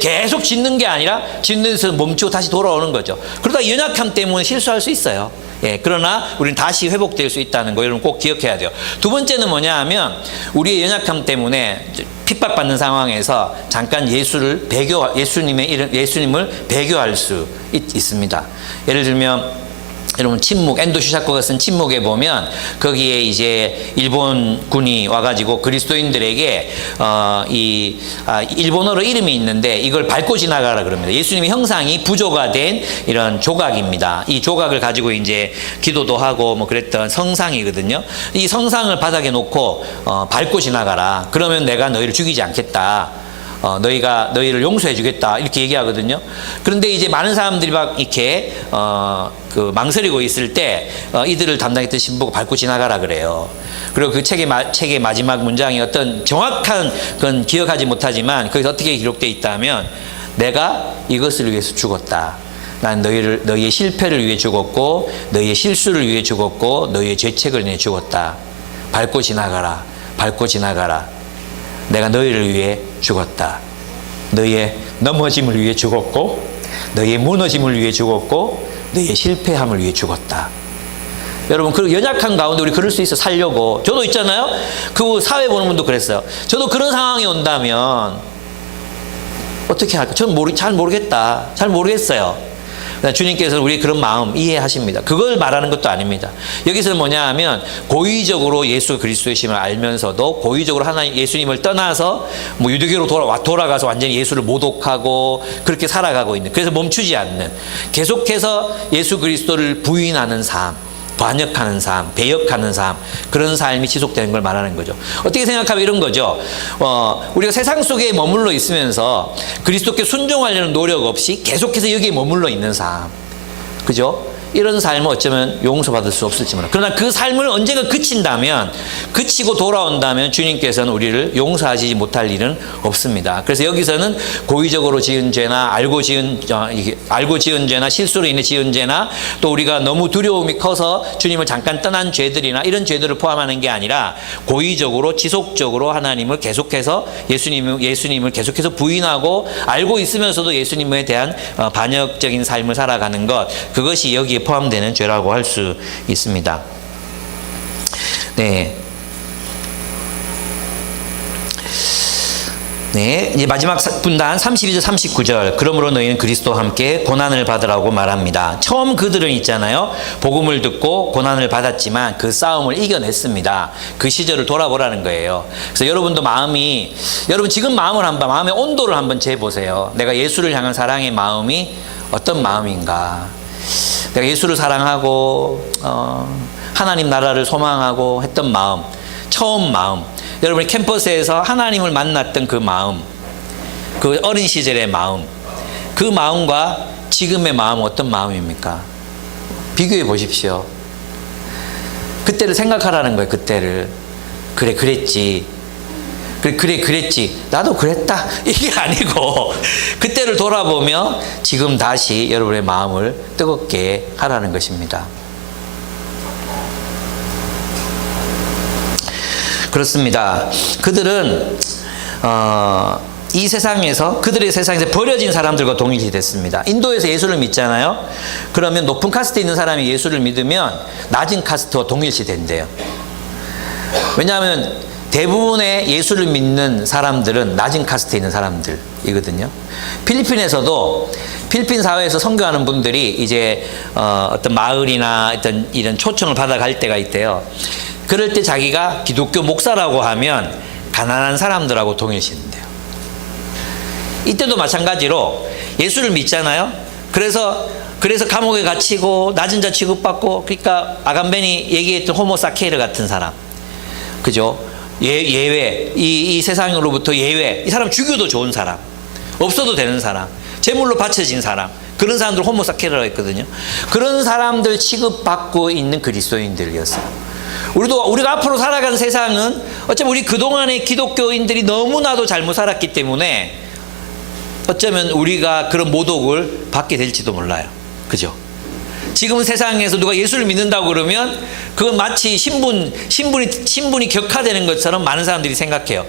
계속 짓는 게 아니라 짓는 데서 멈추고 다시 돌아오는 거죠. 그러다 연약함 때문에 실수할 수 있어요. 예, 그러나 우리는 다시 회복될 수 있다는 거, 여러분 꼭 기억해야 돼요. 두 번째는 뭐냐 하면, 우리의 연약함 때문에 핍박받는 상황에서 잠깐 예수님을 배교할 수 있습니다. 예를 들면, 여러분 앤도 슈사코가 쓴 침묵에 보면 거기에 이제 일본군이 와가지고 그리스도인들에게 일본어로 이름이 있는데 이걸 밟고 지나가라 그럽니다. 예수님의 형상이 부조가 된 이런 조각입니다. 이 조각을 가지고 이제 기도도 하고 뭐 그랬던 성상이거든요. 이 성상을 바닥에 놓고 밟고 지나가라. 그러면 내가 너희를 죽이지 않겠다. 너희를 용서해 주겠다. 이렇게 얘기하거든요. 그런데 이제 많은 사람들이 막 이렇게, 망설이고 있을 때, 이들을 담당했던 신부가 밟고 지나가라 그래요. 그리고 그 책의 마지막 문장이 어떤 정확한 건 기억하지 못하지만, 거기서 어떻게 기록되어 있다면, 내가 이것을 위해서 죽었다. 난 너희의 실패를 위해 죽었고, 너희의 실수를 위해 죽었고, 너희의 죄책을 위해 죽었다. 밟고 지나가라. 밟고 지나가라. 내가 너희를 위해 죽었다. 너희의 넘어짐을 위해 죽었고, 너희의 무너짐을 위해 죽었고, 너희의 실패함을 위해 죽었다. 여러분, 그 연약한 가운데 우리 그럴 수 있어. 살려고. 저도 있잖아요. 그 사회 보는 분도 그랬어요. 저도 그런 상황이 온다면 어떻게 할까? 저는 잘 모르겠다. 잘 모르겠어요. 주님께서는 우리 그런 마음 이해하십니다. 그걸 말하는 것도 아닙니다. 여기서는 뭐냐 하면, 고의적으로 예수 그리스도이심을 알면서도 고의적으로 예수님을 떠나서 뭐 유대교로 돌아가서 완전히 예수를 모독하고 그렇게 살아가고 있는, 그래서 멈추지 않는, 계속해서 예수 그리스도를 부인하는 삶, 반역하는 삶, 배역하는 삶, 그런 삶이 지속되는 걸 말하는 거죠. 어떻게 생각하면 이런 거죠. 우리가 세상 속에 머물러 있으면서 그리스도께 순종하려는 노력 없이 계속해서 여기에 머물러 있는 삶, 그죠? 이런 삶은 어쩌면 용서받을 수 없을지 몰라. 그러나 그 삶을 언젠가 그친다면, 그치고 돌아온다면 주님께서는 우리를 용서하지 못할 일은 없습니다. 그래서 여기서는 고의적으로 지은 죄나 알고 지은 죄나 실수로 인해 지은 죄나 또 우리가 너무 두려움이 커서 주님을 잠깐 떠난 죄들이나 이런 죄들을 포함하는 게 아니라 고의적으로 지속적으로 하나님을 계속해서 예수님을 계속해서 부인하고 알고 있으면서도 예수님에 대한 반역적인 삶을 살아가는 것, 그것이 여기에 포함되는 죄라고 할 수 있습니다. 네. 네, 이제 마지막 분단 32절 39절. 그러므로 너희는 그리스도와 함께 고난을 받으라고 말합니다. 처음 그들은 있잖아요. 복음을 듣고 고난을 받았지만 그 싸움을 이겨냈습니다. 그 시절을 돌아보라는 거예요. 그래서 여러분도 여러분 지금 마음의 온도를 한번 재보세요. 내가 예수를 향한 사랑의 마음이 어떤 마음인가? 내가 예수를 사랑하고 하나님 나라를 소망하고 했던 마음, 처음 마음, 여러분이 캠퍼스에서 하나님을 만났던 그 마음, 그 어린 시절의 마음, 그 마음과 지금의 마음은 어떤 마음입니까? 비교해 보십시오. 그때를 생각하라는 거예요. 그때를. 그래 그랬지. 그랬지. 나도 그랬다. 이게 아니고 그때를 돌아보며 지금 다시 여러분의 마음을 뜨겁게 하라는 것입니다. 그렇습니다. 그들은 그들의 세상에서 버려진 사람들과 동일시 됐습니다. 인도에서 예수를 믿잖아요. 그러면 높은 카스트에 있는 사람이 예수를 믿으면 낮은 카스트와 동일시 된대요. 왜냐하면 대부분의 예수를 믿는 사람들은 낮은 카스트에 있는 사람들이거든요. 필리핀에서도 필리핀 사회에서 선교하는 분들이 이제 어떤 마을이나 어떤 이런 초청을 받아갈 때가 있대요. 그럴 때 자기가 기독교 목사라고 하면 가난한 사람들하고 동일시된대요. 이때도 마찬가지로 예수를 믿잖아요. 그래서 감옥에 갇히고 낮은 자 취급받고, 그러니까 아간벤이 얘기했던 호모사케르 같은 사람, 그죠? 예외, 이 세상으로부터 예외, 이 사람 죽여도 좋은 사람, 없어도 되는 사람, 제물로 바쳐진 사람, 그런 사람들 호모사케르라고 했거든요. 그런 사람들 취급받고 있는 그리스도인들이었어요. 우리가 앞으로 살아가는 세상은 어쩌면 우리 그동안의 기독교인들이 너무나도 잘못 살았기 때문에 어쩌면 우리가 그런 모독을 받게 될지도 몰라요. 그죠? 지금 세상에서 누가 예수를 믿는다고 그러면 그건 마치 신분이 격화되는 것처럼 많은 사람들이 생각해요.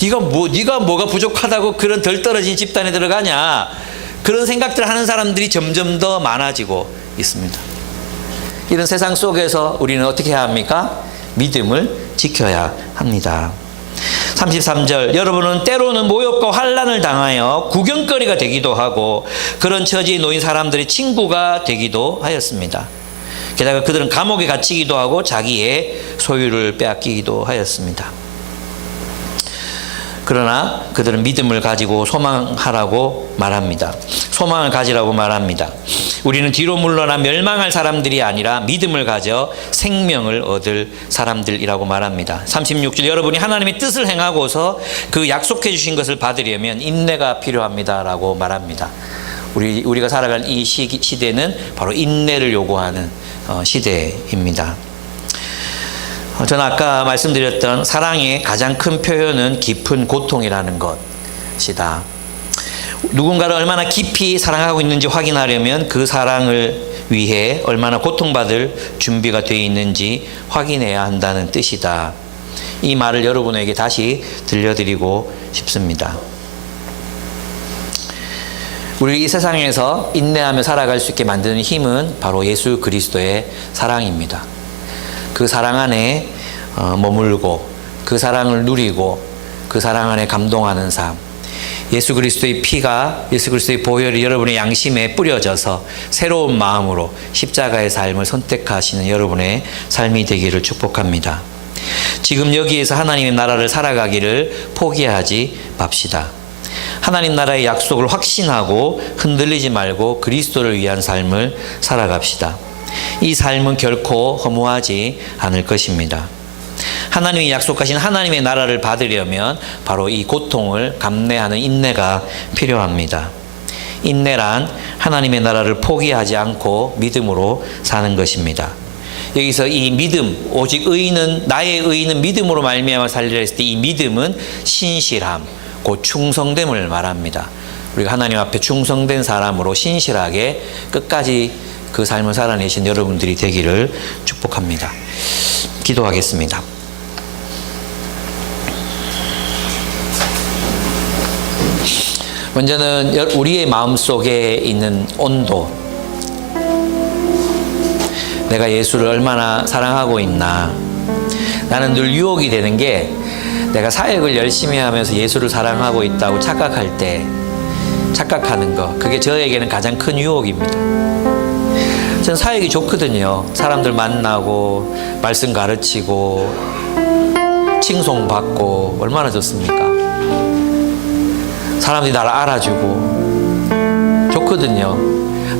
네가 뭐가 부족하다고 그런 덜 떨어진 집단에 들어가냐, 그런 생각들을 하는 사람들이 점점 더 많아지고 있습니다. 이런 세상 속에서 우리는 어떻게 해야 합니까? 믿음을 지켜야 합니다. 33절, 여러분은 때로는 모욕과 환난을 당하여 구경거리가 되기도 하고 그런 처지에 놓인 사람들의 친구가 되기도 하였습니다. 게다가 그들은 감옥에 갇히기도 하고 자기의 소유를 빼앗기기도 하였습니다. 그러나 그들은 믿음을 가지고 소망하라고 말합니다. 소망을 가지라고 말합니다. 우리는 뒤로 물러나 멸망할 사람들이 아니라 믿음을 가져 생명을 얻을 사람들이라고 말합니다. 36절, 여러분이 하나님의 뜻을 행하고서 그 약속해 주신 것을 받으려면 인내가 필요합니다라고 말합니다. 우리가 살아가는 이 시대는 바로 인내를 요구하는 시대입니다. 저는 아까 말씀드렸던 사랑의 가장 큰 표현은 깊은 고통이라는 것이다. 누군가를 얼마나 깊이 사랑하고 있는지 확인하려면 그 사랑을 위해 얼마나 고통받을 준비가 되어 있는지 확인해야 한다는 뜻이다. 이 말을 여러분에게 다시 들려드리고 싶습니다. 우리 이 세상에서 인내하며 살아갈 수 있게 만드는 힘은 바로 예수 그리스도의 사랑입니다. 그 사랑 안에 머물고 그 사랑을 누리고 그 사랑 안에 감동하는 삶, 예수 그리스도의 피가, 예수 그리스도의 보혈이 여러분의 양심에 뿌려져서 새로운 마음으로 십자가의 삶을 선택하시는 여러분의 삶이 되기를 축복합니다. 지금 여기에서 하나님의 나라를 살아가기를 포기하지 맙시다. 하나님 나라의 약속을 확신하고 흔들리지 말고 그리스도를 위한 삶을 살아갑시다. 이 삶은 결코 허무하지 않을 것입니다. 하나님이 약속하신 하나님의 나라를 받으려면 바로 이 고통을 감내하는 인내가 필요합니다. 인내란 하나님의 나라를 포기하지 않고 믿음으로 사는 것입니다. 여기서 이 믿음, 오직 의인은, 나의 의인은 믿음으로 말미암아 살리라 했을 때 이 믿음은 신실함, 곧 충성됨을 말합니다. 우리가 하나님 앞에 충성된 사람으로 신실하게 끝까지 그 삶을 살아내신 여러분들이 되기를 축복합니다. 기도하겠습니다. 먼저는 우리의 마음속에 있는 온도, 내가 예수를 얼마나 사랑하고 있나. 나는 늘 유혹이 되는 게 내가 사역을 열심히 하면서 예수를 사랑하고 있다고 착각할 때, 착각하는 거, 그게 저에게는 가장 큰 유혹입니다. 전 사역이 좋거든요. 사람들 만나고 말씀 가르치고 칭송받고 얼마나 좋습니까? 사람들이 나를 알아주고 좋거든요.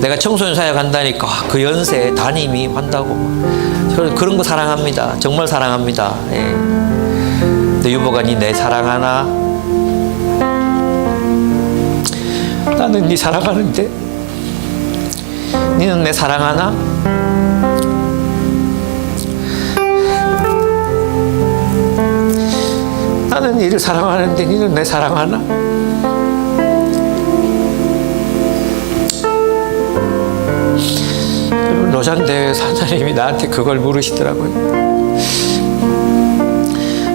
내가 청소년 사역 한다니까 그 연세에 담임이 한다고. 저는 그런 거 사랑합니다. 정말 사랑합니다. 예. 근데 유보가 니 내 사랑하나? 나는 니 사랑하는데 니는 내 사랑하나? 나는 니를 사랑하는데 니는 내 사랑하나? 노잔대 사장님이 나한테 그걸 물으시더라고요.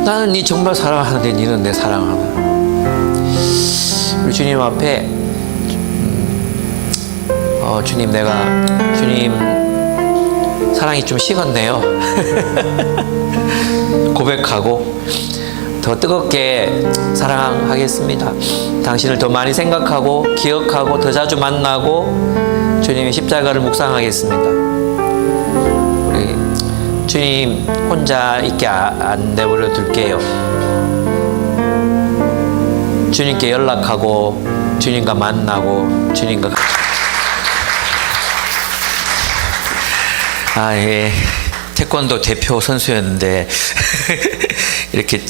나는 니 정말 사랑하는데 니는 내 사랑하나? 우리 주님 앞에 주님, 내가 주님 사랑이 좀 식었네요. 고백하고 더 뜨겁게 사랑하겠습니다. 당신을 더 많이 생각하고 기억하고 더 자주 만나고 주님의 십자가를 묵상하겠습니다. 우리 주님 혼자 있게 안 내버려 둘게요. 주님께 연락하고 주님과 만나고 주님과 예. 태권도 대표 선수였는데 이렇게